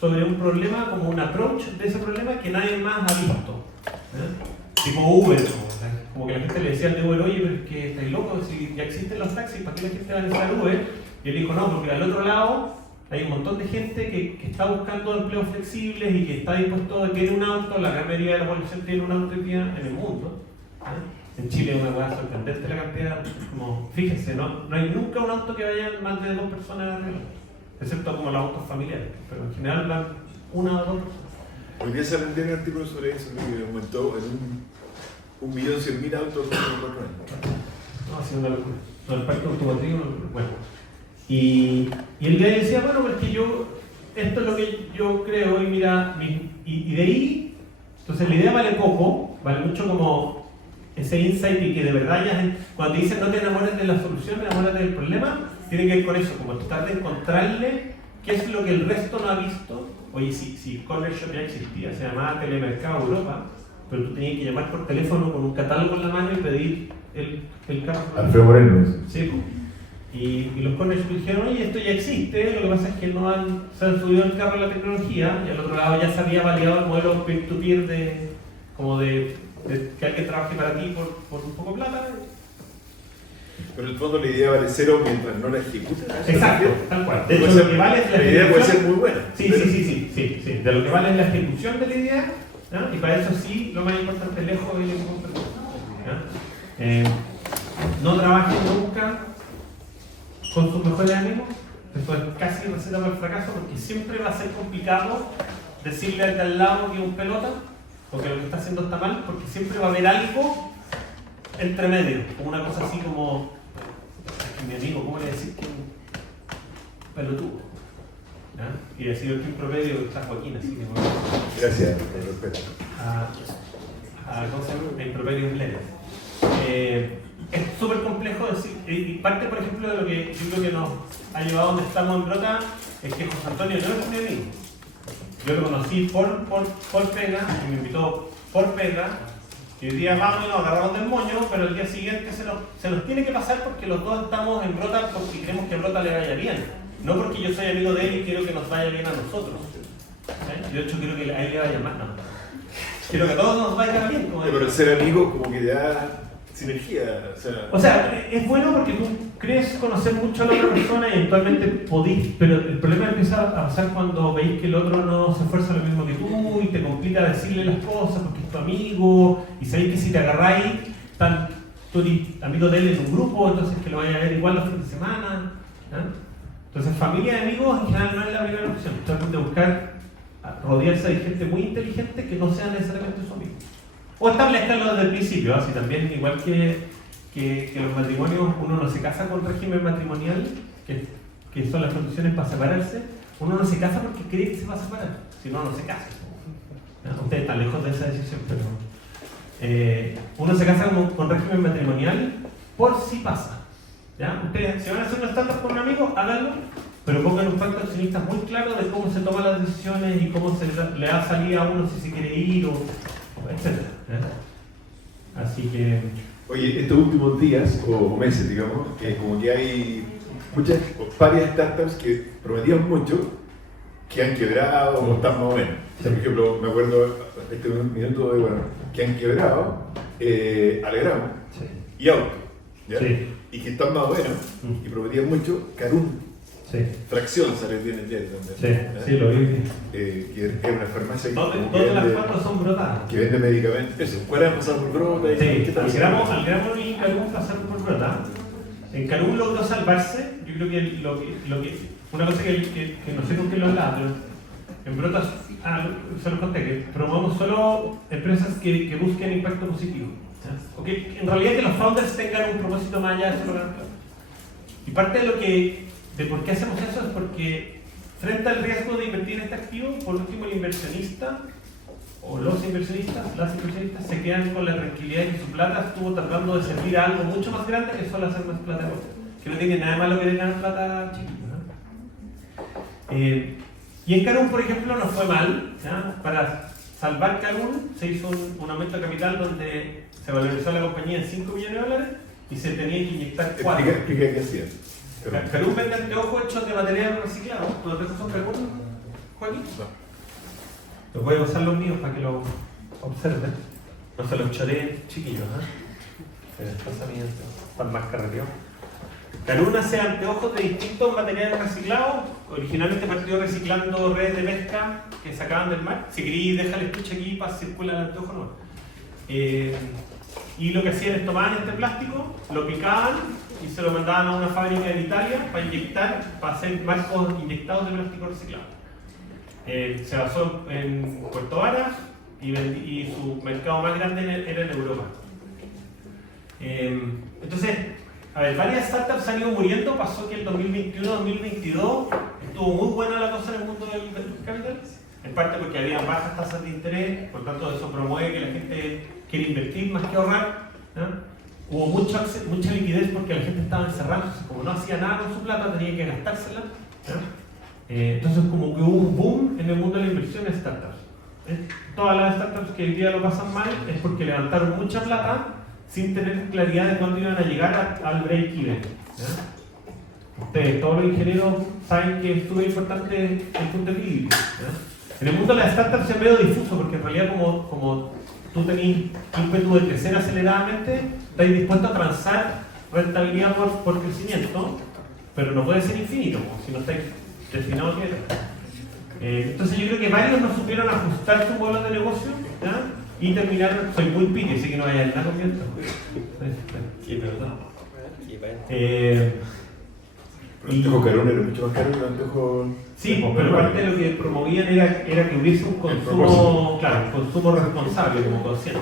sobre un problema, como un approach de ese problema que nadie más ha visto. Tipo Uber, como que la gente le decía al de Uber, oye, pero es que estáis locos, si ya existen los taxis, ¿para qué la gente va a necesitar Uber? Y él dijo, no, porque al otro lado hay un montón de gente que está buscando empleos flexibles y que está dispuesto a tener un auto. La gran mayoría de la población tiene un auto hoy día en el mundo. En Chile es una cosa sorprendente la cantidad, como, fíjense, no hay nunca un auto que vaya más de 2 personas arriba, excepto como los autos familiares, pero en general van 1 o 2 personas. Hoy día se vendió un artículo sobre eso, que aumentó en 1.100.000 autos en 4 años. No, ha sido una locura. No, el parque automotriz, bueno. Y el día decía, bueno, porque esto es lo que yo creo, y mira, y de ahí, entonces la idea vale poco, vale mucho como ese insight y que de verdad ya, cuando te dicen no te enamores de la solución, enamórate del problema, tiene que ver con eso, como tratar de encontrarle qué es lo que el resto no ha visto. Oye, si Corner Shop ya existía, se llamaba Telemercado Europa, pero tú tenías que llamar por teléfono con un catálogo en la mano y pedir el carro. Alfredo Moreno. Sí, y los Corner Shop dijeron, oye, esto ya existe, lo que pasa es que se han subido el carro de la tecnología, y al otro lado ya se había validado el modelo peer-to-peer de que alguien trabaje para ti por un poco de plata. Pero en el fondo la idea vale cero mientras no la ejecutes. Exacto, tal cual. De hecho, lo que vale es la idea puede ser muy buena. Sí. De lo que vale es la ejecución de la idea, ¿no? Y para eso sí, lo más importante es lejos del equipo. No trabajen nunca con sus mejores ánimos. Esto es casi receta para el fracaso, porque siempre va a ser complicado decirle al de al lado que es un pelota, porque lo que está haciendo está mal, porque siempre va a haber algo entre medio, como una cosa así como, mi amigo, ¿cómo le decís que un pelotudo? Y decir que un promedio está Joaquín, así que bueno. Gracias, por el respeto. ¿Cómo se llama? Improperios leves. Es súper complejo decir, y parte, por ejemplo, de lo que yo creo que nos ha llevado a donde estamos en Brota, es que José Antonio no es mi amigo. Yo lo conocí por pega, y me invitó por pega, y hoy día vamos y nos agarramos del moño, pero el día siguiente se nos tiene que pasar porque los dos estamos en Brota porque queremos que a Brota le vaya bien. No porque yo soy amigo de él y quiero que nos vaya bien a nosotros. De hecho, quiero que a él le vaya más. No. Quiero que a todos nos vaya bien. Pero el ser amigo como que da sinergia. O sea, es bueno porque tú crees conocer mucho a la otra persona y eventualmente podís, pero el problema empieza a pasar cuando veis que el otro no se esfuerza lo mismo que tú y te complica decirle las cosas porque es tu amigo y sabéis que si te agarráis, tú eres amigo de él en un grupo, entonces que lo vaya a ver igual los fines de semana. Entonces, familia y amigos en general no es la primera opción. Tratan de buscar rodearse de gente muy inteligente que no sea necesariamente su amigo. O establezcanlo desde el principio, así también, igual que los matrimonios, uno no se casa con régimen matrimonial, que son las condiciones para separarse, uno no se casa porque cree que se va a separar, si no, no se casa. Ustedes están lejos de esa decisión, pero uno se casa con régimen matrimonial por si pasa. ¿Ya? Ustedes, si van a hacer una startup con un amigo, háganlo, pero pongan un pacto accionista muy claro de cómo se toman las decisiones y cómo se le da salida a uno si se quiere ir, o etc. Así que... Oye, estos últimos días o meses, digamos, como que hay varias startups que prometían mucho, que han quebrado o están más o menos. O sea, por ejemplo, me acuerdo este minuto de, bueno, que han quebrado Alegramo y Auto, ¿ya? Sí. Y que están más o menos y prometían mucho. Carún, Fracción sale bien el día también. Sí, lo vi. Que es una farmacia que Todas las cuatro son brotadas. que vende medicamentos. Eso, fuera pasar por brota. Sí, al gramo y Carún pasaron por brotada. En Carún logró salvarse. Yo creo que una cosa que no sé con qué lo hablaba, pero en brotas, se los conté, que promovemos solo empresas que busquen impacto positivo. O que en realidad que los founders tengan un propósito más allá de solo ganar plata. Y parte de por qué hacemos eso es porque frente al riesgo de invertir en este activo, por último el inversionista o las inversionistas se quedan con la tranquilidad de que su plata estuvo tratando de servir a algo mucho más grande que solo hacer más plata, que no tiene nada malo que ganar plata chiquita, ¿no? Y en Carún, por ejemplo, nos fue mal, ¿ya? Para salvar Carún se hizo un aumento de capital donde se valorizó la compañía en $5 millones y se tenía que inyectar 4. Explica qué hacían. Carún vende anteojos hechos de material reciclado. ¿Los anteojos son Carún, Joaquín? No. Los voy a usar los míos para que lo observen. No se los choreen, chiquillos, están más carreteados. Carún hace anteojos de distintos materiales reciclados. Originalmente partió reciclando redes de pesca que sacaban del mar. Si queréis, deja el estuche aquí para circular el anteojo, no. Y lo que hacían es tomaban este plástico, lo picaban y se lo mandaban a una fábrica en Italia para hacer marcos inyectados de plástico reciclado. Se basó en Puerto Varas y su mercado más grande era en Europa. Entonces, a ver, varias startups han ido muriendo. Pasó que el 2021-2022 estuvo muy buena la cosa en el mundo del venture capital, en parte porque había bajas tasas de interés, por tanto eso promueve que la gente quiere invertir más que ahorrar, ¿no? Hubo mucha liquidez porque la gente estaba encerrada, entonces como no hacía nada con su plata tenía que gastársela, ¿no? Entonces como que hubo un boom en el mundo de la inversión en startups. Todas las startups que hoy día lo pasan mal es porque levantaron mucha plata sin tener claridad de cuándo iban a llegar al break-even. Ustedes, todos los ingenieros, saben que es súper importante el punto de equilibrio. En el mundo de las startups es medio difuso porque en realidad como tú tenés ímpetu de crecer aceleradamente, estás dispuesto a transar rentabilidad por crecimiento, pero no puede ser infinito, si no estáis destinados a quedar. Entonces yo creo que varios no supieron ajustar su modelo de negocio, ¿ya? Y terminaron, soy muy pique, así que no vaya a nada con esto. Sí, verdad. El anteojo Carún era mucho más caro que el anteojo... Sí, pero parte de lo que promovían era que hubiese un consumo, claro, un consumo responsable, como consciente.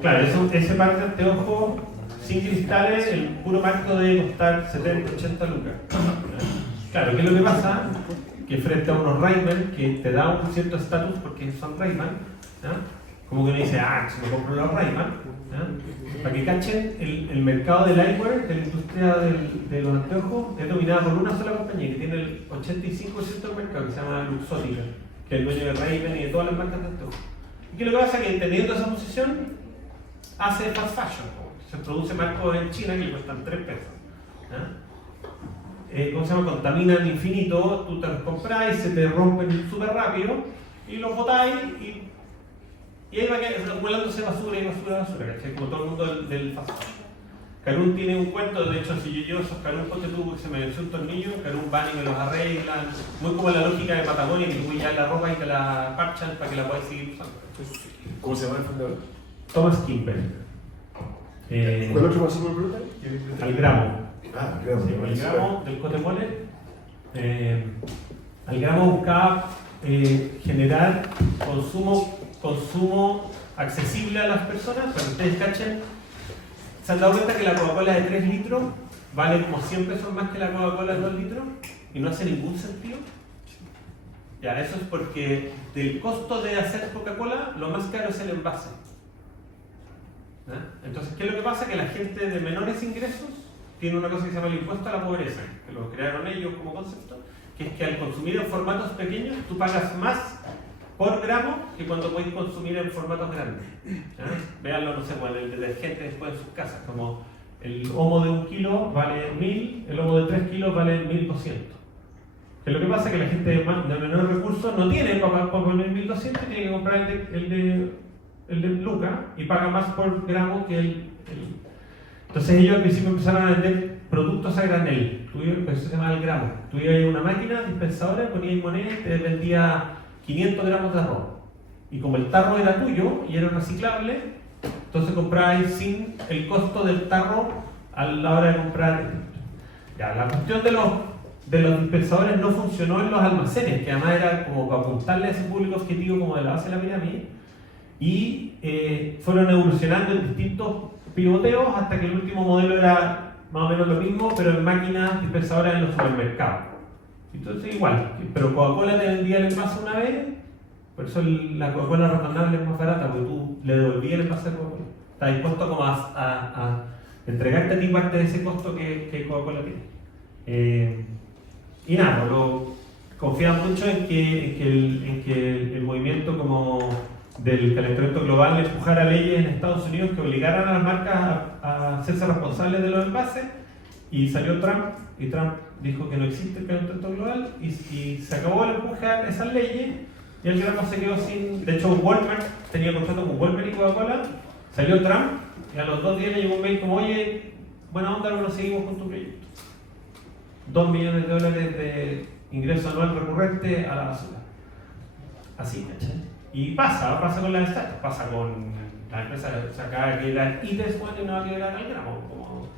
Claro, ese par de anteojos sin cristales, el puro marco debe costar 70, 80 lucas. Claro, ¿qué es lo que pasa? Que frente a unos Ray-Ban que te da un cierto estatus porque son Ray-Ban, como que uno dice, si me compro los Ray-Ban, para que cachen, el mercado del eyewear, de la industria de los anteojos, es dominada por una sola compañía que tiene el 85% del mercado, que se llama Luxottica, que es el dueño de Ray-Ban y de todas las marcas de anteojos. ¿Y qué es lo que pasa? Que teniendo esa posición, hace fast fashion. Se produce marcos en China que le cuestan 3 pesos. ¿Cómo se llama? Contaminan infinito, tú te los compráis, se te rompen súper rápido y los botáis y ahí va acumulándose basura y basura, ¿cachai? Como todo el mundo del fast fashion. Carún tiene un cuento, de hecho, si yo llevo esos Carún, ponte tú que se me venció un tornillo, Carún van y me los arreglan, muy como la lógica de Patagonia, que tú ya la ropa y te la parchan para que la puedas seguir usando. ¿Cómo se llama el fundador? Thomas Kimper. ¿Cuál otro pasó por brutal? Al gramo. Ah, gramo. Sí, el gramo del cote mole. Al gramo buscaba generar consumo accesible a las personas. Para que ustedes cachen, ¿se han dado cuenta que la Coca-Cola de 3 litros vale como 100 pesos más que la Coca-Cola de 2 litros? Y no hace ningún sentido. Ya, eso es porque del costo de hacer Coca-Cola, lo más caro es el envase. Entonces, ¿qué es lo que pasa? Que la gente de menores ingresos tiene una cosa que se llama el impuesto a la pobreza, que lo crearon ellos como concepto, que es que al consumir en formatos pequeños, tú pagas más por gramo que cuando puedes consumir en formatos grandes. Véanlo, no sé, bueno, el detergente después en sus casas, como el Omo de 1 kilo vale 1000, el Omo de 3 kilos vale 1200. Que lo que pasa es que la gente de menores recursos no tiene para poner 1200 y tiene que comprar el de Luca y paga más por gramo que Entonces ellos al principio empezaron a vender productos a granel, eso se llama el gramo. Tú ibas a una máquina dispensadora, ponías moneda y te vendía 500 gramos de arroz. Y como el tarro era tuyo y era reciclable, entonces comprabas sin el costo del tarro a la hora de comprar. Ya, la cuestión de los dispensadores no funcionó en los almacenes, que además era como para apuntarle a ese público objetivo como de la base de la pirámide, y fueron evolucionando en distintos pivoteos hasta que el último modelo era más o menos lo mismo, pero en máquinas dispensadoras en los supermercados. Entonces igual, pero Coca-Cola te vendía el envase una vez, por eso la Coca-Cola retornable es más barata, porque tú le devolvías el envase de Coca-Cola. Está dispuesto como a entregarte a ti parte de ese costo que Coca-Cola tiene. Y nada, confía mucho en que el movimiento como del calentamiento global empujara leyes en Estados Unidos que obligaran a las marcas a hacerse responsables de los envases, y salió Trump, y Trump dijo que no existe el calentamiento global, y se acabó el empuje a esas leyes, y el grano se quedó sin. De hecho, Walmart tenía contrato con Walmart y Coca-Cola, salió Trump, y a los 2 días le llegó un mail como: oye, buena onda, no seguimos con tu proyecto. $2 millones de ingreso anual recurrente a la basura. Así, ¿cachai? Y pasa con las startups, pasa con la empresa, se acaba de quebrar ITES, bueno, y no va a quebrar al gramo,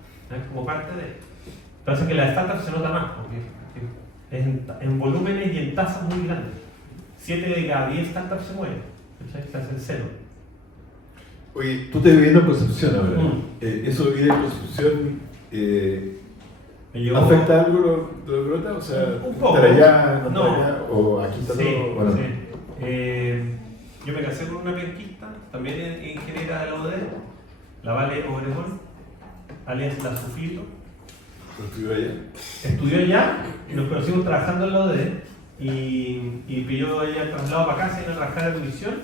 como parte de. Entonces que la startup se nota más, porque es en volúmenes y en tasas muy grandes. 7 de cada 10 startups se mueren, ¿cachai? Se hacen cero. Oye, tú estás viviendo en Concepción ahora. ¿Eso de vivir en Concepción afecta algo de lo que brota? O sea, un poco. ¿estar allá, No. allá, o aquí está todo? Bueno. Sí. Yo me casé con una penquista, también ingeniera de la UDE, la Vale Obregón, alias la Sufito. ¿Estudió allá? Estudió allá y nos conocimos trabajando en la UDE, y pidió ella el traslado para acá, se iba a trabajar en misión,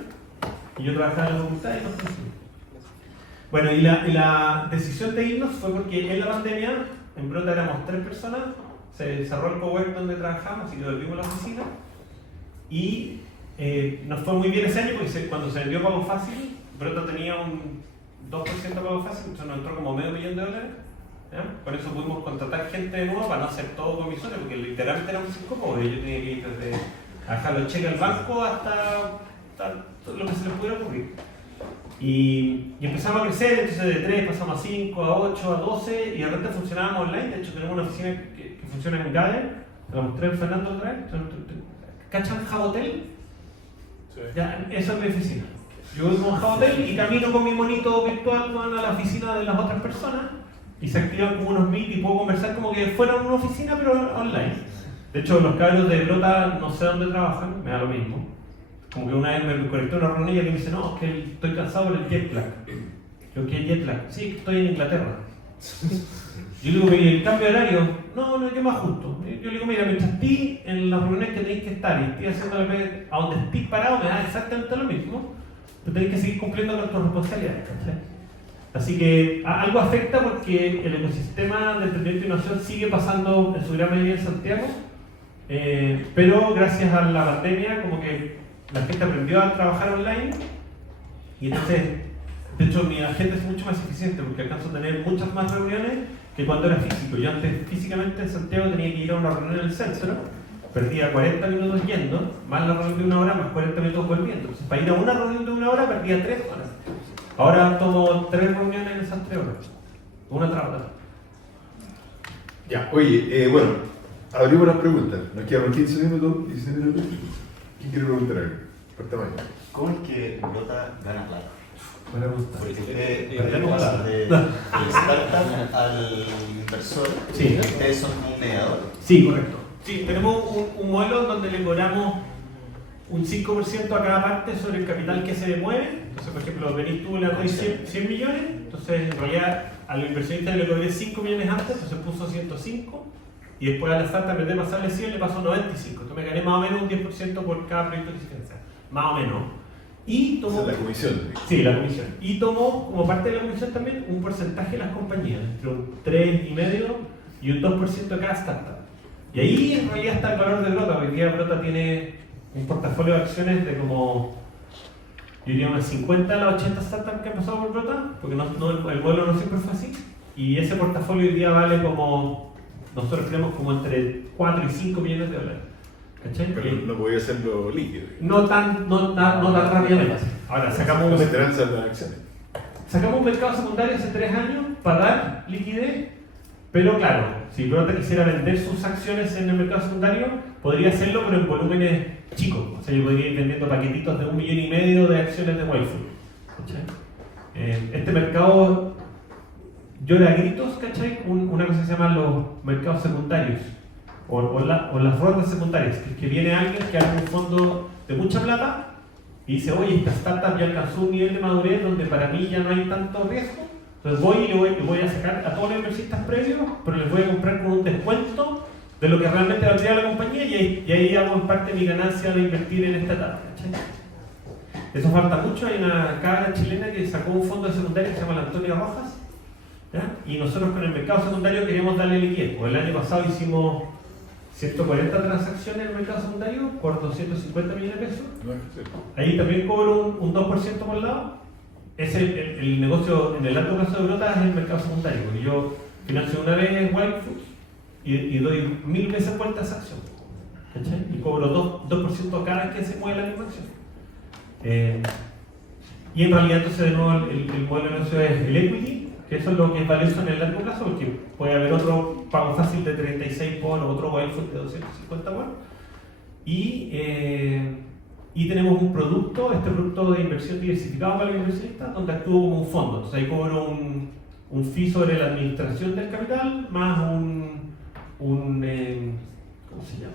y yo trabajaba en la facultad y nos conocimos. Bueno, y la decisión de irnos fue porque en la pandemia, en Brota éramos 3 personas, se cerró el cowork donde trabajamos, así que volvimos a la oficina, y nos fue muy bien ese año porque cuando se vendió Pago Fácil, Brota tenía un 2% de Pago Fácil, entonces nos entró como $500,000. ¿Ya? Por eso pudimos contratar gente de nuevo para no hacer todo comisiones, porque literalmente éramos 5 pobres. Yo tenía que ir desde a dejar los cheques al banco hasta lo que se les pudiera ocurrir. Y empezamos a crecer, entonces de 3 pasamos a 5, a 8, a 12, y de repente funcionábamos online. De hecho, tenemos una oficina que funciona en Gather, te la mostré en Fernando otra vez. ¿Cachan Jabotel? Sí. Ya, eso es mi oficina. Yo vivo en Jabotel y camino con mi monito virtual a la oficina de las otras personas, y se activan como unos meet y puedo conversar como que fuera una oficina pero online. De hecho, los cabros de Brota no sé dónde trabajan, me da lo mismo. Como que una vez me conecté a una reunión y me dice: no, es que estoy cansado por el jet lag. Yo, ¿qué jet lag? Sí, estoy en Inglaterra. Yo le digo: ¿el cambio de horario? No, yo me ajusto. Yo le digo: mira, mientras estés en las reuniones que tenéis que estar y estoy haciendo a donde estés parado, me da exactamente lo mismo. Tú tenés que seguir cumpliendo con tus responsabilidades, ¿cachai? Así que algo afecta porque el ecosistema de emprendimiento e innovación sigue pasando en su gran mayoría en Santiago, pero gracias a la pandemia como que la gente aprendió a trabajar online, y entonces, de hecho, mi agenda es mucho más eficiente porque alcanzo a tener muchas más reuniones que cuando era físico. Yo antes físicamente en Santiago tenía que ir a una reunión en el centro, perdía 40 minutos yendo, más la reunión de 1 hora, más 40 minutos volviendo. Entonces, para ir a una reunión de 1 hora perdía 3 horas. Ahora tomo 3 reuniones en esas 3 horas, una tras otra. Ya, oye, bueno, abrimos las preguntas. Nos quedan 15 minutos, 16 minutos. ¿Quién quiere preguntar algo? Por tamaño. ¿Cómo es que Brota gana plata? Buena pregunta. Porque perdemos pasa plata. del startup al inversor, Sí. ustedes son un mediador. Sí, correcto. Sí, tenemos un modelo donde le cobramos un 5% a cada parte sobre el capital que se mueve. Entonces, por ejemplo, venís tú, le das 100 millones, entonces en realidad al inversionista le cobré 5 millones antes, entonces puso 105, y después a la startup, en vez de pasarle 100, le pasó 95. Entonces me gané más o menos un 10% por cada proyecto que se financia, más o menos. Y tomó, Esa es la comisión. sí, la comisión. Y tomó como parte de la comisión también un porcentaje de las compañías, entre un 3,5% y un 2% de cada startup. Y ahí en realidad está el valor de Brota. Hoy día Brota tiene un portafolio de acciones de como, yo diría unas 50 a las 80 startups que han pasado por Brota, porque el vuelo no siempre fue así. Y ese portafolio hoy día vale como, nosotros creemos como entre 4 y 5 millones de dólares. ¿Cachai? Pero no podía hacerlo líquido. No tan rápidamente. Ahora, sacamos No se un transan las acciones. mercado secundario hace 3 años para dar liquidez, pero claro, si Brota quisiera vender sus acciones en el mercado secundario, podría hacerlo, pero en volúmenes chicos. O sea, yo podría ir vendiendo paquetitos de 1,5 millones de acciones de Wildfood. ¿Cachai? Este mercado llora a gritos, ¿cachai? Una cosa que se llama los mercados secundarios o las rondas secundarias, que viene alguien que hace un fondo de mucha plata y dice, oye, esta startup ya alcanzó un nivel de madurez donde para mí ya no hay tanto riesgo, entonces voy y voy a sacar a todos los inversionistas previos, pero les voy a comprar con un descuento de lo que realmente valdría la compañía y ahí hago en parte mi ganancia de invertir en esta etapa, ¿cachai? Eso falta mucho. Hay una cabra chilena que sacó un fondo de secundario que se llama la Antonia Rojas, ¿ya? Y nosotros con el mercado secundario queríamos darle liquidez. Pues el año pasado hicimos 140 transacciones en el mercado secundario por 250 millones de pesos. Ahí también cobro un 2% por lado. Es el negocio en el largo plazo de Brota, es el mercado secundario, porque yo financio una vez Wildfood y doy 1000 veces vuelta a esa acción, ¿cachai? Y cobro 2% cada vez que se mueve la misma acción. Y en realidad entonces de nuevo el modelo de negocio es el equity, que eso es lo que es valioso en el largo plazo, porque puede haber otro pago fácil de 36 por o otro Wildfood de 250 por. Y tenemos un producto, este producto de inversión diversificado para los inversionistas, donde actúo como un fondo. Entonces ahí cobro un fee sobre la administración del capital, más ¿cómo se llama?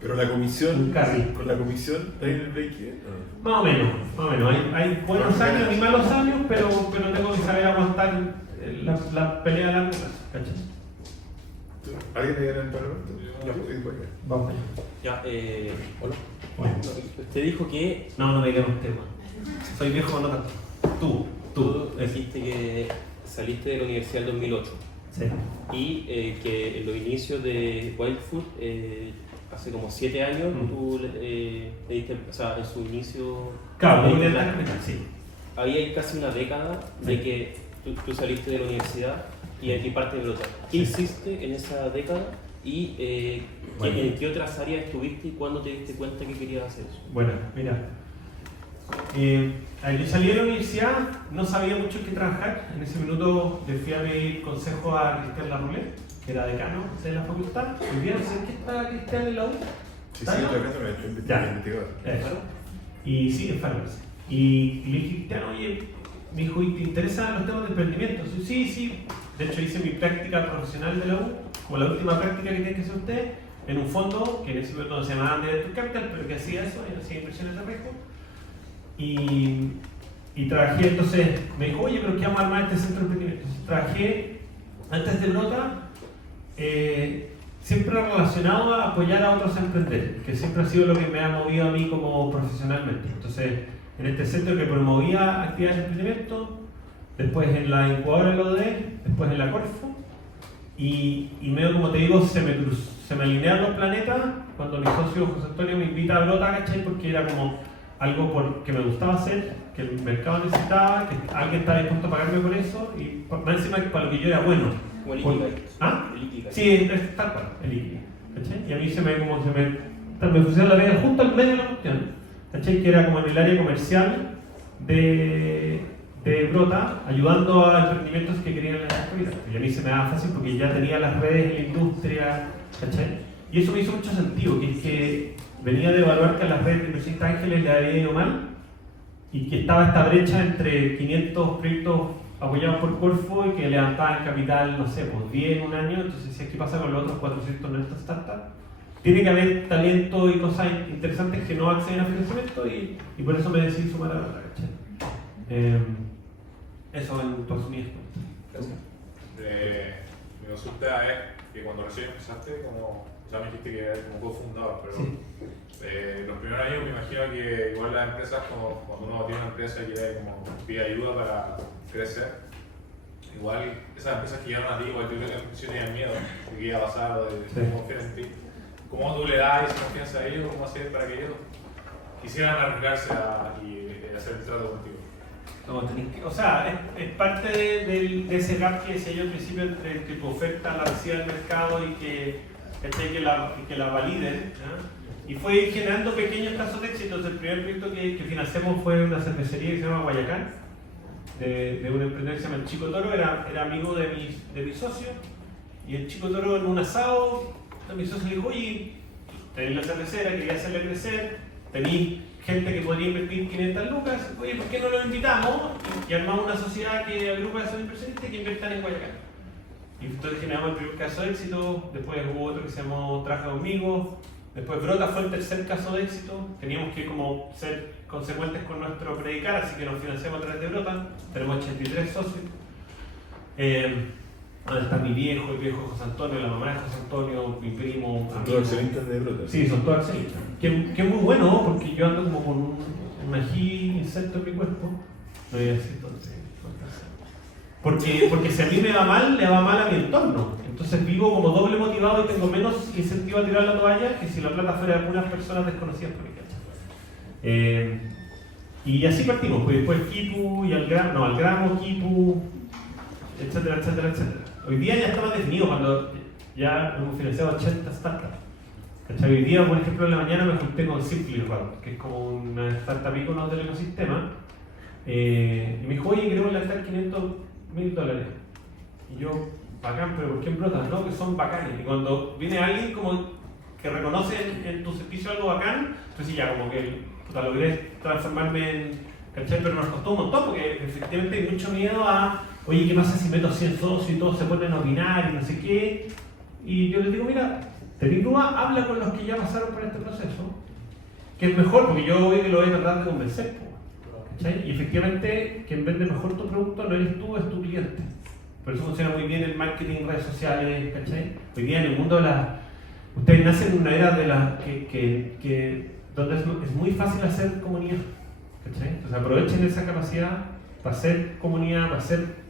Pero la comisión, Un carry. con la comisión, ¿está en el break? Más o menos. Hay buenos años y malos años, pero tengo que saber aguantar la pelea a largo plazo, ¿cachai? ¿Alguien le gana el parlamento? Vamos allá. Ya, hola. Bueno. Usted dijo que No me digamos tema. Soy viejo, no tanto. Tú. tú dijiste que saliste de la universidad en 2008 Sí. y que en los inicios de Wildfood, hace como 7 años, tú le diste, o sea, en su inicio... Claro, le diste sí. había casi una década de que tú saliste de la universidad y parte de Brota. ¿Qué hiciste en esa década y en qué otras áreas estuviste y cuándo te diste cuenta que querías hacer eso? Bueno, mira. Yo salí de la universidad, no sabía mucho en qué trabajar. En ese minuto le fui a pedir consejo a Cristian Larroulet, que era decano de la facultad. Hoy día no sé en qué está Cristian en la U. Sí, trabajando en el investigador. Y sí, en Farmacia. Y le dije, Cristian, oye, me dijo, ¿y te interesan los temas de emprendimiento? Sí. De hecho, hice mi práctica profesional de la U, como la última práctica que tiene que hacer usted, en un fondo que en ese momento se llamaba Director Capital, pero que hacía eso, hacía inversiones de riesgo. Y trabajé, entonces me dijo, oye, pero ¿qué vamos a armar este centro de emprendimiento? Entonces, trabajé antes de Brota, siempre relacionado a apoyar a otros a emprender, que siempre ha sido lo que me ha movido a mí como profesionalmente. Entonces, en este centro que promovía actividades de emprendimiento, después en la incubadora de la ODE, después en la Corfo, y medio como te digo, se me alinearon los planetas cuando mi socio José Antonio me invita a Brota, ¿cachai? Porque era como algo que me gustaba hacer, que el mercado necesitaba, que alguien estaba dispuesto a pagarme por eso, y más encima para lo que yo era bueno. Como el Ikigai. ¿Ah? El Ikigai. Sí, es tal cual, el Ikigai, ¿cachai? Y a mí me pusieron la pega justo al medio de la cuestión, ¿cachai? Que era como en el área comercial de de Brota, ayudando a emprendimientos que querían en la actualidad. Y a mí se me daba fácil porque ya tenía las redes en la industria, ¿cachai? Y eso me hizo mucho sentido, que es que venía de evaluar que a las redes de inversionistas ángeles le había ido mal y que estaba esta brecha entre 500 proyectos apoyados por Corfo y que levantaban capital, no sé, pues 10 en un año. Entonces decía, ¿qué pasa con los otros 400 en esta startup? Tiene que haber talento y cosas interesantes que no acceden a financiamiento y por eso me decidí sumar a la ¿cachai? Eso en resumidas cuentas. Mi consulta es que cuando recién empezaste, como ya me dijiste que eres como cofundador, pero Sí. los primeros años me imagino que igual las empresas, cuando uno tiene una empresa y quiere como pide ayuda para crecer, igual esas empresas que llegaron a ti, igual tú creo que al principio tenían miedo de qué iba a pasar o de cómo confiar en ti. ¿Cómo tú le das esa confianza a ellos? ¿Cómo hacer para que ellos quisieran arriesgarse y hacer el trato contigo? No, o sea, es parte de ese gap que decía yo al principio entre que tu oferta la reciba el mercado y que la validen. ¿Ya? Y fue ir generando pequeños casos de éxito. El primer proyecto que financiamos fue una cervecería que se llama Guayacán, de un emprendedor que se llama el Chico Toro, era amigo de mi socio. Y el Chico Toro en un asado, mi socio le dijo, oye, tenéis la cervecera, quería hacerla crecer, tenéis gente que podría invertir 500 lucas, oye, ¿por qué no los invitamos? Y armamos una sociedad que agrupa a esos inversionistas que inviertan en Guayacán. Y entonces generamos el primer caso de éxito, después hubo otro que se llamó Traje conmigo, después Brota fue el tercer caso de éxito. Teníamos que como ser consecuentes con nuestro predicar, así que nos financiamos a través de Brota, tenemos 83 socios. Donde está mi viejo, el viejo José Antonio, la mamá de José Antonio, mi primo, Son todos accionistas de Brota. Sí, son todos accionistas. Que es muy bueno, porque yo ando como con un ají insecto en mi cuerpo. No voy a decir porque si a mí me va mal, le va mal a mi entorno. Entonces vivo como doble motivado y tengo menos incentivo a tirar la toalla que si la plata fuera de algunas personas desconocidas por mi cacha. Y así partimos, pues después Kipu y al gramo, Kipu, etcétera, etcétera, etcétera. Hoy día ya estamos definidos cuando ya hemos financiado 80 startups. ¿Cachai? Hoy día, por ejemplo, en la mañana me junté con Simply Route, que es como una startup ícono del ecosistema, y me dijo, oye, queremos levantar $500,000. Y yo, bacán, pero ¿por qué en Brota? No, que son bacanes. Y cuando viene alguien como que reconoce en tu servicio algo bacán, entonces ya como que logré transformarme en, ¿cachai? Pero nos costó un montón porque efectivamente hay mucho miedo a, oye, ¿qué pasa si meto 100 socios y todos se ponen a opinar y no sé qué? Y yo les digo, mira, tenés duda, habla con los que ya pasaron por este proceso, que es mejor, porque yo hoy lo voy a tratar de convencer, ¿cachai? Y efectivamente, quien vende mejor tu producto no eres tú, es tu cliente. Por eso funciona muy bien el marketing, redes sociales, ¿cachai? Hoy día en el mundo ustedes nacen en una era de donde es muy fácil hacer comunidad, ¿cachai? Entonces aprovechen esa capacidad para hacer comunidad, para hacer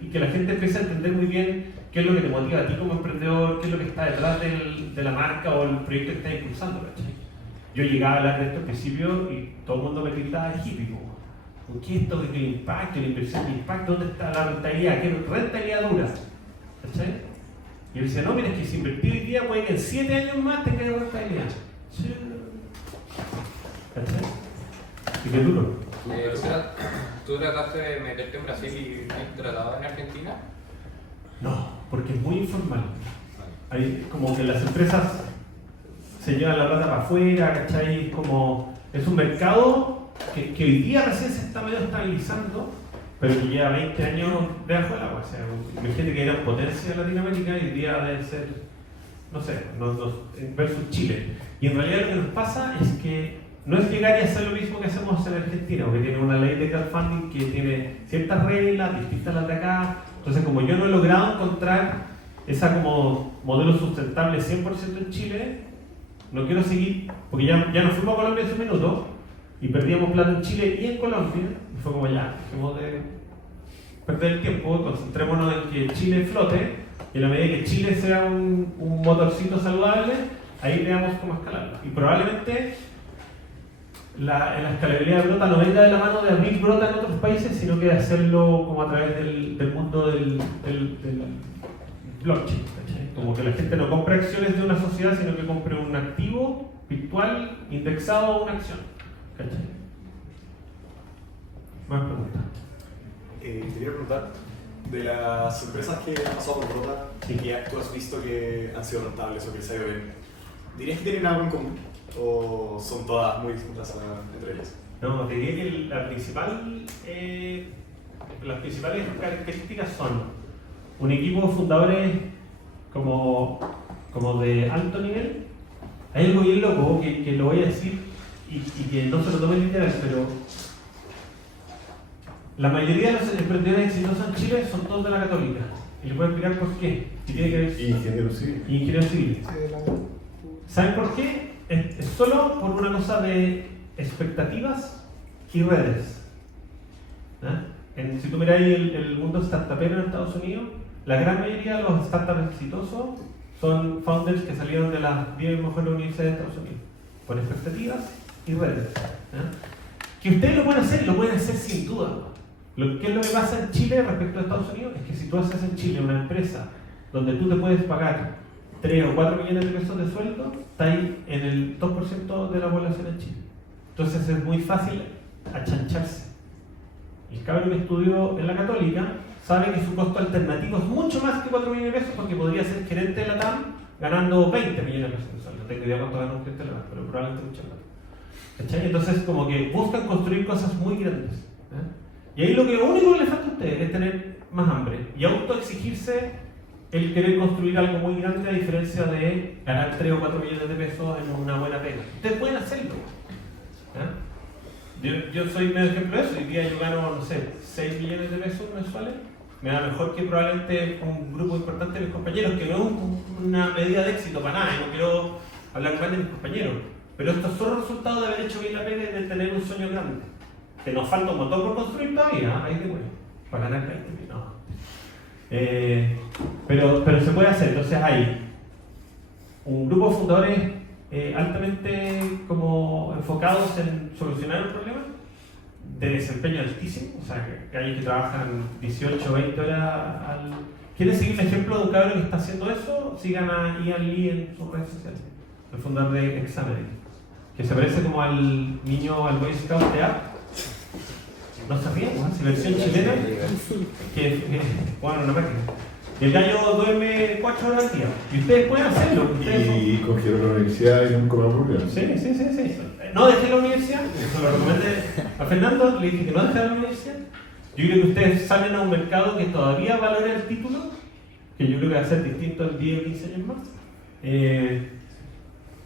y que la gente empiece a entender muy bien qué es lo que te motiva a ti como emprendedor, qué es lo que está detrás de la marca o el proyecto que estás impulsando, ¿cachai? Yo llegaba a hablar de esto al principio y todo el mundo me gritaba de hippie, ¿con qué esto de que el impacto, la inversión de impacto, dónde está la rentabilidad? ¿Qué rentabilidad dura? ¿Cachai? Y yo decía, no, mira, es que si invertir hoy día puede que en 7 años más tenga rentabilidad. ¿Cachai? Y qué duro. ¿Tú trataste de meterte en Brasil y has tratado en Argentina? No, porque es muy informal. Hay como que las empresas se llevan la plata para afuera, ¿cachai? Es un mercado que hoy día recién se está medio estabilizando, pero que lleva 20 años debajo del agua. O sea, imagínate que era potencia en Latinoamérica y hoy día debe ser, no sé, versus Chile. Y en realidad lo que nos pasa es que no es llegar y hacer lo mismo que hacemos en Argentina, porque tiene una ley de crowdfunding que tiene ciertas reglas distintas a las de acá. Entonces, como yo no he logrado encontrar esa como modelo sustentable 100% en Chile, no quiero seguir, porque ya nos fuimos a Colombia hace un minuto y perdíamos plata en Chile y en Colombia, y fue como ya, dejemos de perder el tiempo, concentrémonos en que Chile flote, y a la medida que Chile sea un motorcito saludable, ahí veamos cómo escalarlo. Y probablemente la escalabilidad de Brota no venga de la mano de abrir Brota en otros países, sino que de hacerlo como a través del mundo del blockchain, ¿cachai? Como que la gente no compra acciones de una sociedad, sino que compre un activo virtual indexado a una acción, ¿cachai? Más preguntas. te quería preguntar, de las empresas que han pasado por Brota y que tú has visto que han sido rentables o que les ha ido bien, ¿dirías que tienen algo en común? ¿O son todas muy distintas entre ellas? No, te diría que las principales características son un equipo de fundadores como de alto nivel. Hay algo bien loco que lo voy a decir y que no se lo tomen literal, pero la mayoría de los emprendedores exitosos en Chile son todos de la Católica. Y les voy a explicar por qué. Y tiene que ver Ingeniero civil. ingenieros civiles. ¿Saben por qué? Es solo por una cosa de expectativas y redes. Si tú miras el mundo startupero en Estados Unidos, la gran mayoría de los startups exitosos son founders que salieron de las 10 mejores universidades de Estados Unidos, por expectativas y redes. Que ustedes lo pueden hacer sin duda. ¿Qué es lo que pasa en Chile respecto a Estados Unidos? Es que si tú haces en Chile una empresa donde tú te puedes pagar 3 o 4 millones de pesos de sueldo, está ahí en el 2% de la población en Chile. Entonces es muy fácil achancharse. El cabrón que estudió en la Católica sabe que su costo alternativo es mucho más que 4 millones de pesos porque podría ser gerente de la TAM ganando 20 millones de pesos de sueldo. No tengo idea cuánto gana un gerente de la TAM, pero probablemente mucho más. ¿Cachai? Entonces como que buscan construir cosas muy grandes. Y ahí lo único que le falta a ustedes es tener más hambre y autoexigirse el querer construir algo muy grande a diferencia de ganar 3 o 4 millones de pesos en una buena pega. Ustedes pueden hacerlo. Yo soy medio ejemplo de eso. Hoy día yo gano, no sé, 6 millones de pesos mensuales. Me da mejor que probablemente un grupo importante de mis compañeros, que no es una medida de éxito para nada, y no quiero hablar mal de mis compañeros. Pero esto es solo resultado de haber hecho bien la pega y de tener un sueño grande. Que nos falta un montón por construir todavía, ahí de bueno, para ganar 20 mil, no. Pero se puede hacer. Entonces hay un grupo de fundadores altamente como enfocados en solucionar un problema, de desempeño altísimo, o sea, que hay que trabajan 18 o 20 horas al... ¿Quieren seguir el ejemplo de un cabrón que está haciendo eso? Sigan a Ian Lee en sus redes sociales, el fundador de Examen, que se parece como al niño, al Boy Scout de App. No se ríen, ¿no? Si versión chilena, bueno, una máquina. El gallo duerme 4 horas al día. Y ustedes pueden hacerlo. Y cogieron la universidad y un coma hamburguesa. Sí. No dejé la universidad. Eso lo recomendé a Fernando. Le dije que no dejara la universidad. Yo creo que ustedes salen a un mercado que todavía valora el título, que yo creo que va a ser distinto en 10 o 15 años más.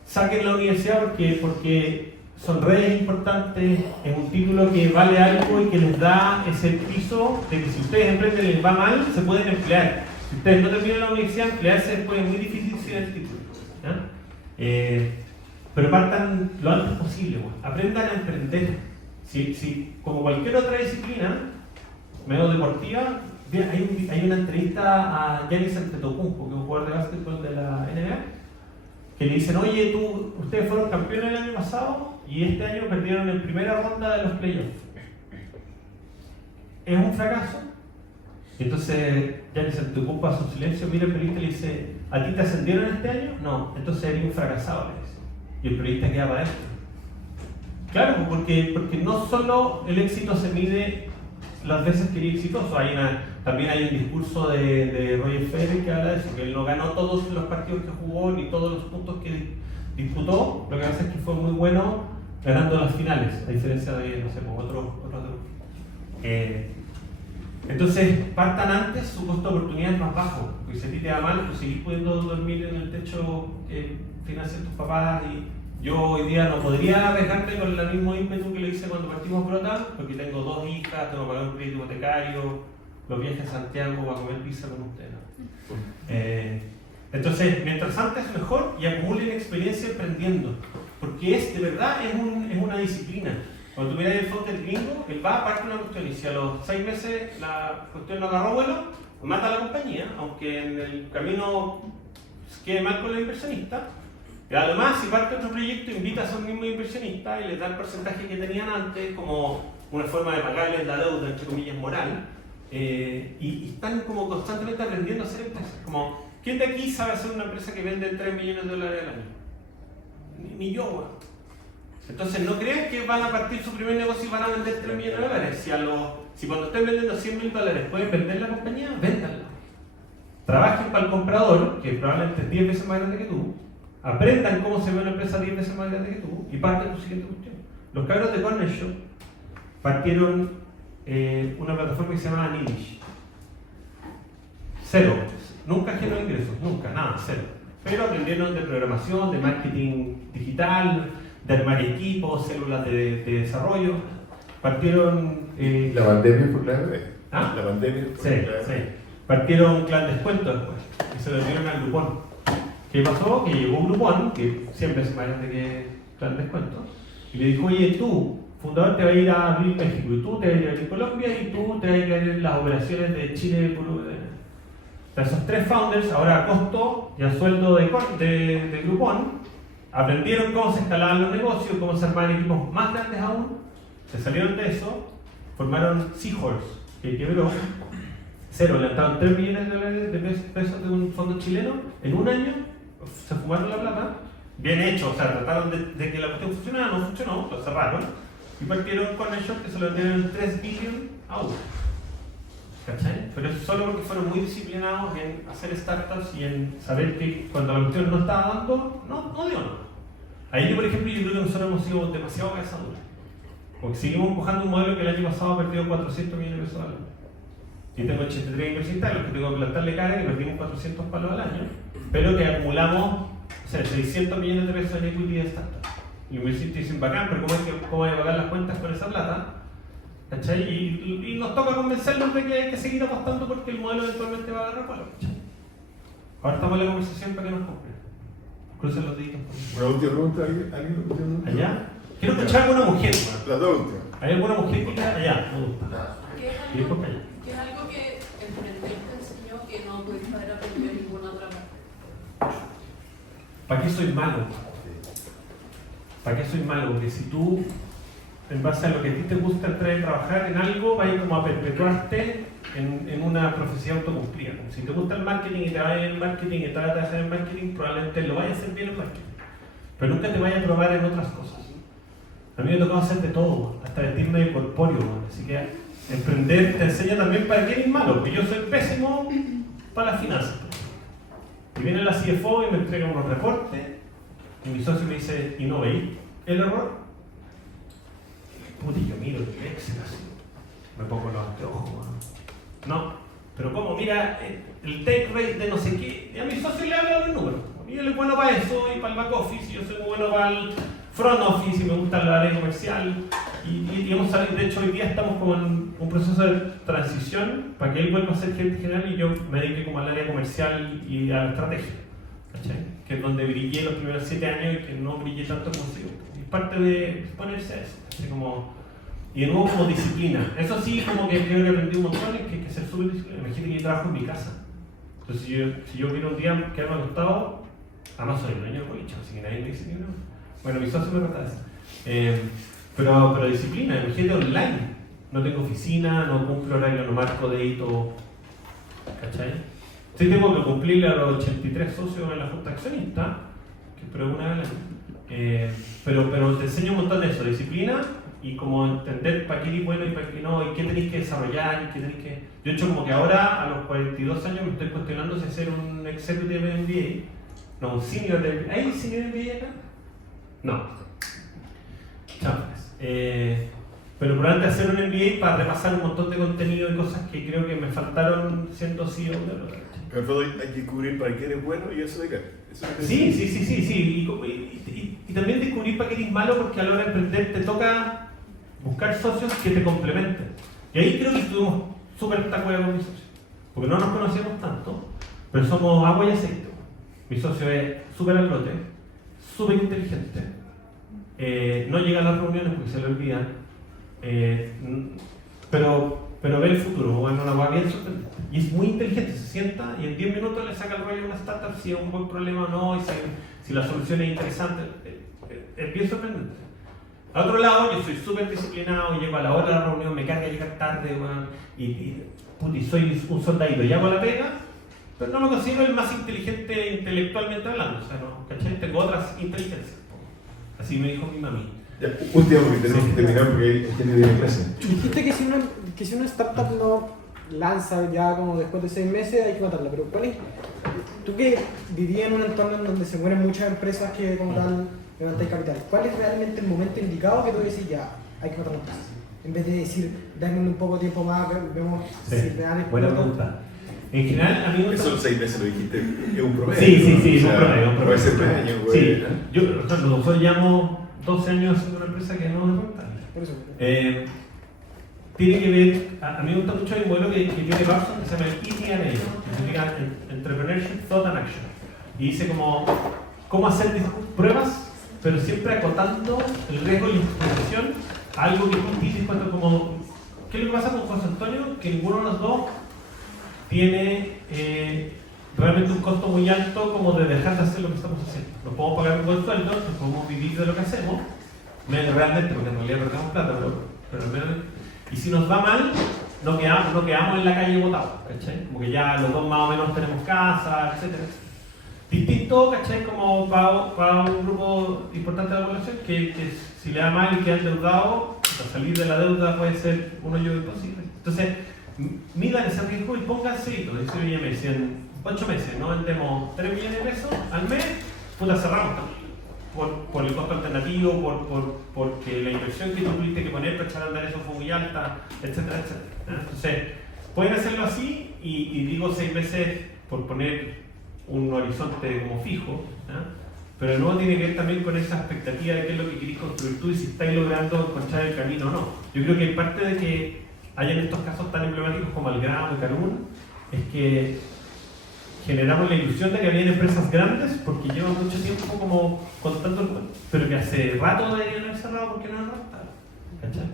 Saquen la universidad porque son redes importantes, es un título que vale algo y que les da ese piso de que si ustedes emprenden y les va mal, se pueden emplear. Si ustedes no terminan la universidad, emplearse después es muy difícil sin el título. Pero partan lo antes posible, aprendan a emprender. Si como cualquier otra disciplina, medio deportiva, hay una entrevista a Giannis Antetokounmpo, que es un jugador de básquetbol de la NBA, que le dicen, oye, ustedes fueron campeones el año pasado y este año perdieron en primera ronda de los playoffs. ¿Es un fracaso? Entonces Giannis Antetokounmpo hace un silencio, mira el periodista y le dice, ¿a ti te ascendieron este año? No, entonces eres un fracasado, le dice. Y el periodista queda para adentro. Claro, porque no solo el éxito se mide las veces que eres exitoso, también hay un discurso de Roger Federer que habla de eso, que él no ganó todos los partidos que jugó ni todos los puntos que disputó, lo que pasa es que fue muy bueno ganando las finales, a diferencia de, no sé, otros entonces, partan antes, su costo de oportunidad es más bajo, porque si a ti te va mal, pues seguís pudiendo dormir en el techo que financian tus papás. Y yo hoy día no podría arriesgarme con el mismo ímpetu que le hice cuando partimos Brota, porque tengo 2 hijas, tengo que pagar un crédito hipotecario, los viajes a Santiago para comer pizza con ustedes, ¿no? Entonces, mientras antes mejor y acumulen experiencia emprendiendo, porque de verdad es una disciplina. Cuando tú miras el founder gringo, él va a parte de una cuestión y si a los 6 meses la cuestión no agarró vuelo, mata a la compañía, aunque en el camino quede mal con el inversionista. Y además, si parte de otro proyecto, invita a esos mismos inversionistas y les da el porcentaje que tenían antes como una forma de pagarles la deuda, entre comillas, moral. Y están como constantemente aprendiendo a hacer empresas. Como, ¿quién de aquí sabe hacer una empresa que vende $3 millones al año? Ni yo, weón. Entonces no crean que van a partir su primer negocio y van a vender $3 millones. Si a los si cuando estén vendiendo $100.000 pueden vender la compañía, véndanla. Trabajen para el comprador, que probablemente es 10 veces más grande que tú, aprendan cómo se ve una empresa 10 veces más grande que tú y parten tu siguiente cuestión. Los cabros de Corner Shop partieron una plataforma que se llama Nilish. Cero. Nunca generó ingresos, nunca, nada, cero. Pero aprendieron de programación, de marketing digital, de armar equipos, células de desarrollo. Partieron... La pandemia fue clave. ¿Ah? La pandemia fue Sí, clave. sí. Partieron Clan Descuento después, y se lo dieron al Groupon. ¿Qué pasó? Que llegó Groupon, que siempre es más grande que Clan Descuento, y le dijo, oye, tú, fundador, te va a ir a abrir México, y tú te vas a ir a abrir Colombia, y tú te vas a ir a abrir las operaciones de Chile, esos tres founders, ahora a costo y a sueldo de Groupon, aprendieron cómo se escalaban los negocios, cómo se armaban equipos más grandes aún, se salieron de eso, formaron Seahorse, que quebró, cero, levantaron $3 millones de pesos de un fondo chileno, en un año se fumaron la plata, bien hecho, o sea, trataron de que la cuestión funcionara, no funcionó, lo cerraron, y partieron con el short que se lo vendieron en 3 billion a uno. ¿Cachai? Pero eso solo porque fueron muy disciplinados en hacer startups y en saber que cuando la cuestión no estaba dando, no dio nada. Ahí yo, por ejemplo, yo creo que nosotros hemos sido demasiado cabezaduros. Porque seguimos empujando un modelo que el año pasado ha perdido 400 millones de pesos al año. Yo tengo 83 inversionistas, los que tengo que plantarle cara, que perdimos 400 palos al año, pero que acumulamos, o sea, 600 millones de pesos en equity de startup. Y los inversionistas dicen, bacán, pero ¿cómo hay que pagar las cuentas con esa plata? ¿Cachai? Y nos toca convencerlos de que hay que seguir apostando porque el modelo eventualmente va a agarrar palo, ¿cachai? Ahora estamos en la conversación para que nos compren. Crucen los deditos. Una última pregunta, ¿alguien? ¿Allá? Quiero escuchar a alguna mujer. Las dos últimas. ¿Hay alguna mujer que queda allá? Me gusta. Y después para allá. ¿Qué es algo que emprender te enseñó que no pudiste haber aprendido en ninguna otra parte? ¿Para qué soy malo? ¿Para qué soy malo? Porque si tú, en base a lo que a ti te gusta entrar a trabajar en algo, vas a ir como a perpetuarte en una profecía autocumplida. Como si te gusta el marketing y te vayas en el marketing y te vas a trabajar en marketing, probablemente lo vayas a hacer bien en marketing. Pero nunca te vayas a probar en otras cosas. A mí me tocó hacer de todo, hasta vestirme de corpóreo. Así que emprender te enseña también para qué eres malo, porque yo soy pésimo para las finanzas. Y viene la CFO y me entrega unos reportes, y mi socio me dice, ¿y no veis el error? Puta, yo miro el Excel así, me pongo los anteojos. No, pero ¿cómo? Mira, el take rate de no sé qué, y a mi socio le habla los números. Y yo soy bueno para eso, y para el back office, y yo soy muy bueno para el front office, y me gusta la área comercial. Y hemos salido, de hecho hoy día estamos como en un proceso de transición para que él vuelva a ser gerente general y yo me dedique como al área comercial y a la estrategia, ¿cachai? Que es donde brillé los primeros 7 años y que no brillé tanto como sigo. Y parte de ponerse a eso, ¿cachai? Y de nuevo como disciplina. Eso sí, como que creo que aprendí un montón, es que hay que ser súper disciplinado. Imagínate que yo trabajo en mi casa. Entonces si yo quiero un día quedarme acostado, además soy el dueño del boliche, así que nadie me dice que no. Bueno, mi socio me trata de eso. Pero disciplina, imagínate online. No tengo oficina, no cumplo horario, no marco de hito. ¿Cachai? Sí tengo que cumplirle a los 83 socios en la junta accionista, que es una vez al año. Pero te enseño un montón de eso, disciplina y como entender para qué eres bueno y para qué no, y qué tenéis que desarrollar, y qué tenéis que... Yo he hecho como que ahora, a los 42 años, me estoy cuestionando si hacer un executive MBA, no, un senior MBA. ¿Hay senior MBA acá? No. Chambres. Pero probablemente hacer un MBA para repasar un montón de contenido y cosas que creo que me faltaron siendo CEO de lo que Pero hay que descubrir para qué eres bueno y eso de qué. Sí. Y también descubrir para qué eres malo, porque a la hora de emprender te toca buscar socios que te complementen. Y ahí creo que estuvimos súper tacuados con mis socios. Porque no nos conocíamos tanto, pero somos agua y aceite. Mi socio es súper algote, súper inteligente. No llega a las reuniones porque se le olvidan. Pero ve el futuro, bueno, una hueá bien sorprendente. Y es muy inteligente, se sienta y en 10 minutos le saca el rollo a una startup si es un buen problema o no, y si la solución es interesante. Es bien sorprendente. Al otro lado, yo soy súper disciplinado, llego a la hora de la reunión, me carga llegar tarde, bueno, y soy un soldadito, y hago la pega, pero no me considero el más inteligente intelectualmente hablando, o sea, no, ¿cachai? Tengo otras inteligencias. Así me dijo mi mami. Ya, último, porque tenemos que terminar porque hay gente que viene en clase. Dijiste que si una startup no lanza ya como después de 6 meses hay que matarla, pero ¿cuál es? Tú que vivías en un entorno en donde se mueren muchas empresas que como tal levantan capital, ¿cuál es realmente el momento indicado que tú decís ya, hay que matar la empresa? En vez de decir, dame un poco de tiempo más, vemos Sí, si real buena pregunta. En general, a mí me Esos 6 meses lo dijiste, es un promedio. Sí, ¿no? es un promedio. Puede ser 3 años, güey. Sí, nosotros llevamos 12 años haciendo una empresa que no es rentable. Por eso. Tiene que ver, a mí me gusta mucho el modelo que tiene Parsons, que se llama el ETNA, que significa Entrepreneurship, Thought and Action. Y dice cómo hacer pruebas, pero siempre acotando el riesgo y la interpretación a algo que tú dices cuando como... ¿Qué es lo que pasa con José Antonio? Que ninguno de los dos tiene realmente un costo muy alto como de dejar de hacer lo que estamos haciendo. Nos podemos pagar un buen sueldo, nos podemos vivir de lo que hacemos, realmente, porque en realidad perdemos plata, pero al menos... Y si nos va mal, no quedamos en la calle botados, ¿cachai? Como que ya los dos más o menos tenemos casa, etc. Distinto, ¿cachai? Como para un grupo importante de la población que si le da mal y queda endeudado, salir de la deuda puede ser un hoyo imposible. Entonces, midan ese riesgo y pónganse, lo dice oye, si en 8 meses no vendemos 3 millones de pesos al mes, puta, cerramos también. Por el costo alternativo, porque la inversión que tú tuviste que poner para echar a andar eso fue muy alta, etcétera, etcétera. Entonces, pueden hacerlo así y digo 6 meses por poner un horizonte como fijo, pero no tiene que ver también con esa expectativa de qué es lo que querés construir tú y si estáis logrando encontrar el camino o no. Yo creo que parte de que hayan estos casos tan emblemáticos como Algramo y Carún es que generamos la ilusión de que había empresas grandes porque llevan mucho tiempo como contando el cuento, pero que hace rato deberían haber cerrado porque no han rentado. ¿Cachai?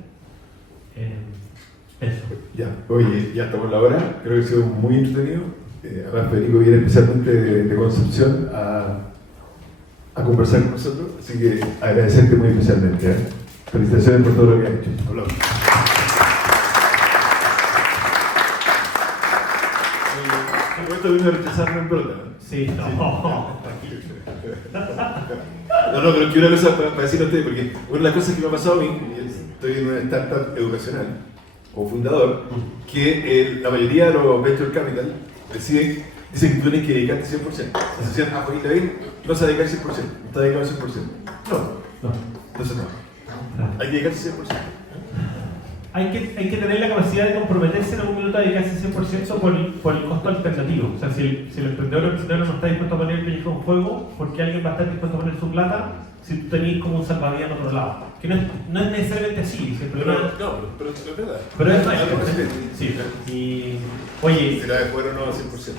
Eso. Ya, oye, ya estamos en la hora, creo que ha sido muy entretenido. Además, Federico viene especialmente de Concepción a conversar con nosotros, así que agradecerte muy especialmente. Felicitaciones por todo lo que has hecho. Hablamos. Esto vino a rechazarme en brota, ¿no? Sí, no. No, pero quiero una cosa para decirle a ustedes, porque una de las cosas que me ha pasado a mí, estoy en una startup educacional, o fundador, que la mayoría de los venture capital dicen que tú tienes que dedicarte 100%. Entonces decían, Joaquín David no se dedica al 100%, no está dedicado al 100%. No, entonces no. Hay que dedicarse 100%. Hay que tener la capacidad de comprometerse en algún minuto a dedicarse 100% por el costo alternativo. O sea, si el emprendedor o emprendedora no está dispuesto a poner el pellejo en juego, porque alguien va a estar dispuesto a poner su plata si tú tenés como un salvavidas en otro lado. Que no es necesariamente así. Pero es verdad. Pero es verdad. Sí. Y, oye, si la de fuera no al 100%.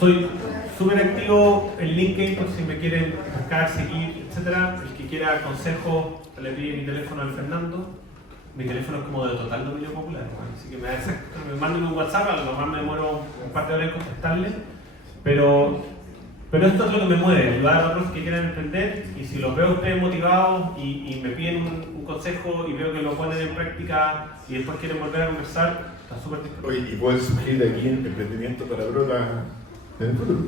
Soy súper activo en LinkedIn por si me quieren buscar, seguir, etc. El que quiera consejo, le pide mi teléfono al Fernando. Mi teléfono es como de total dominio popular, así que me manden un WhatsApp, a lo mejor me demoro un par de horas en contestarle, pero esto es lo que me mueve, ayudar a otros que quieran emprender, y si los veo a ustedes motivados y me piden un consejo y veo que lo ponen en práctica y después quieren volver a conversar, está súper dispuesto. Oye, ¿y pueden surgir de aquí emprendimiento para Brota en el futuro?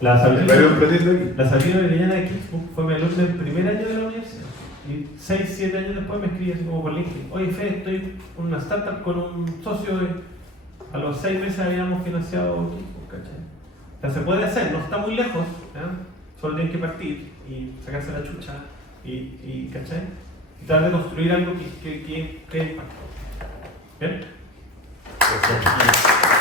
La Sabrina Orellana de Kickbook fue mi alumna en el primer año de la universidad. Y 6-7 años después me escribí así como por LinkedIn: oye, Fede, estoy en una startup con un socio a los 6 meses habíamos financiado Kickbook, ¿cachai? O sea, se puede hacer, no está muy lejos, solo tienen que partir y sacarse la chucha y ¿cachai? Y tratar de construir algo que impacte. ¿Bien? Perfecto.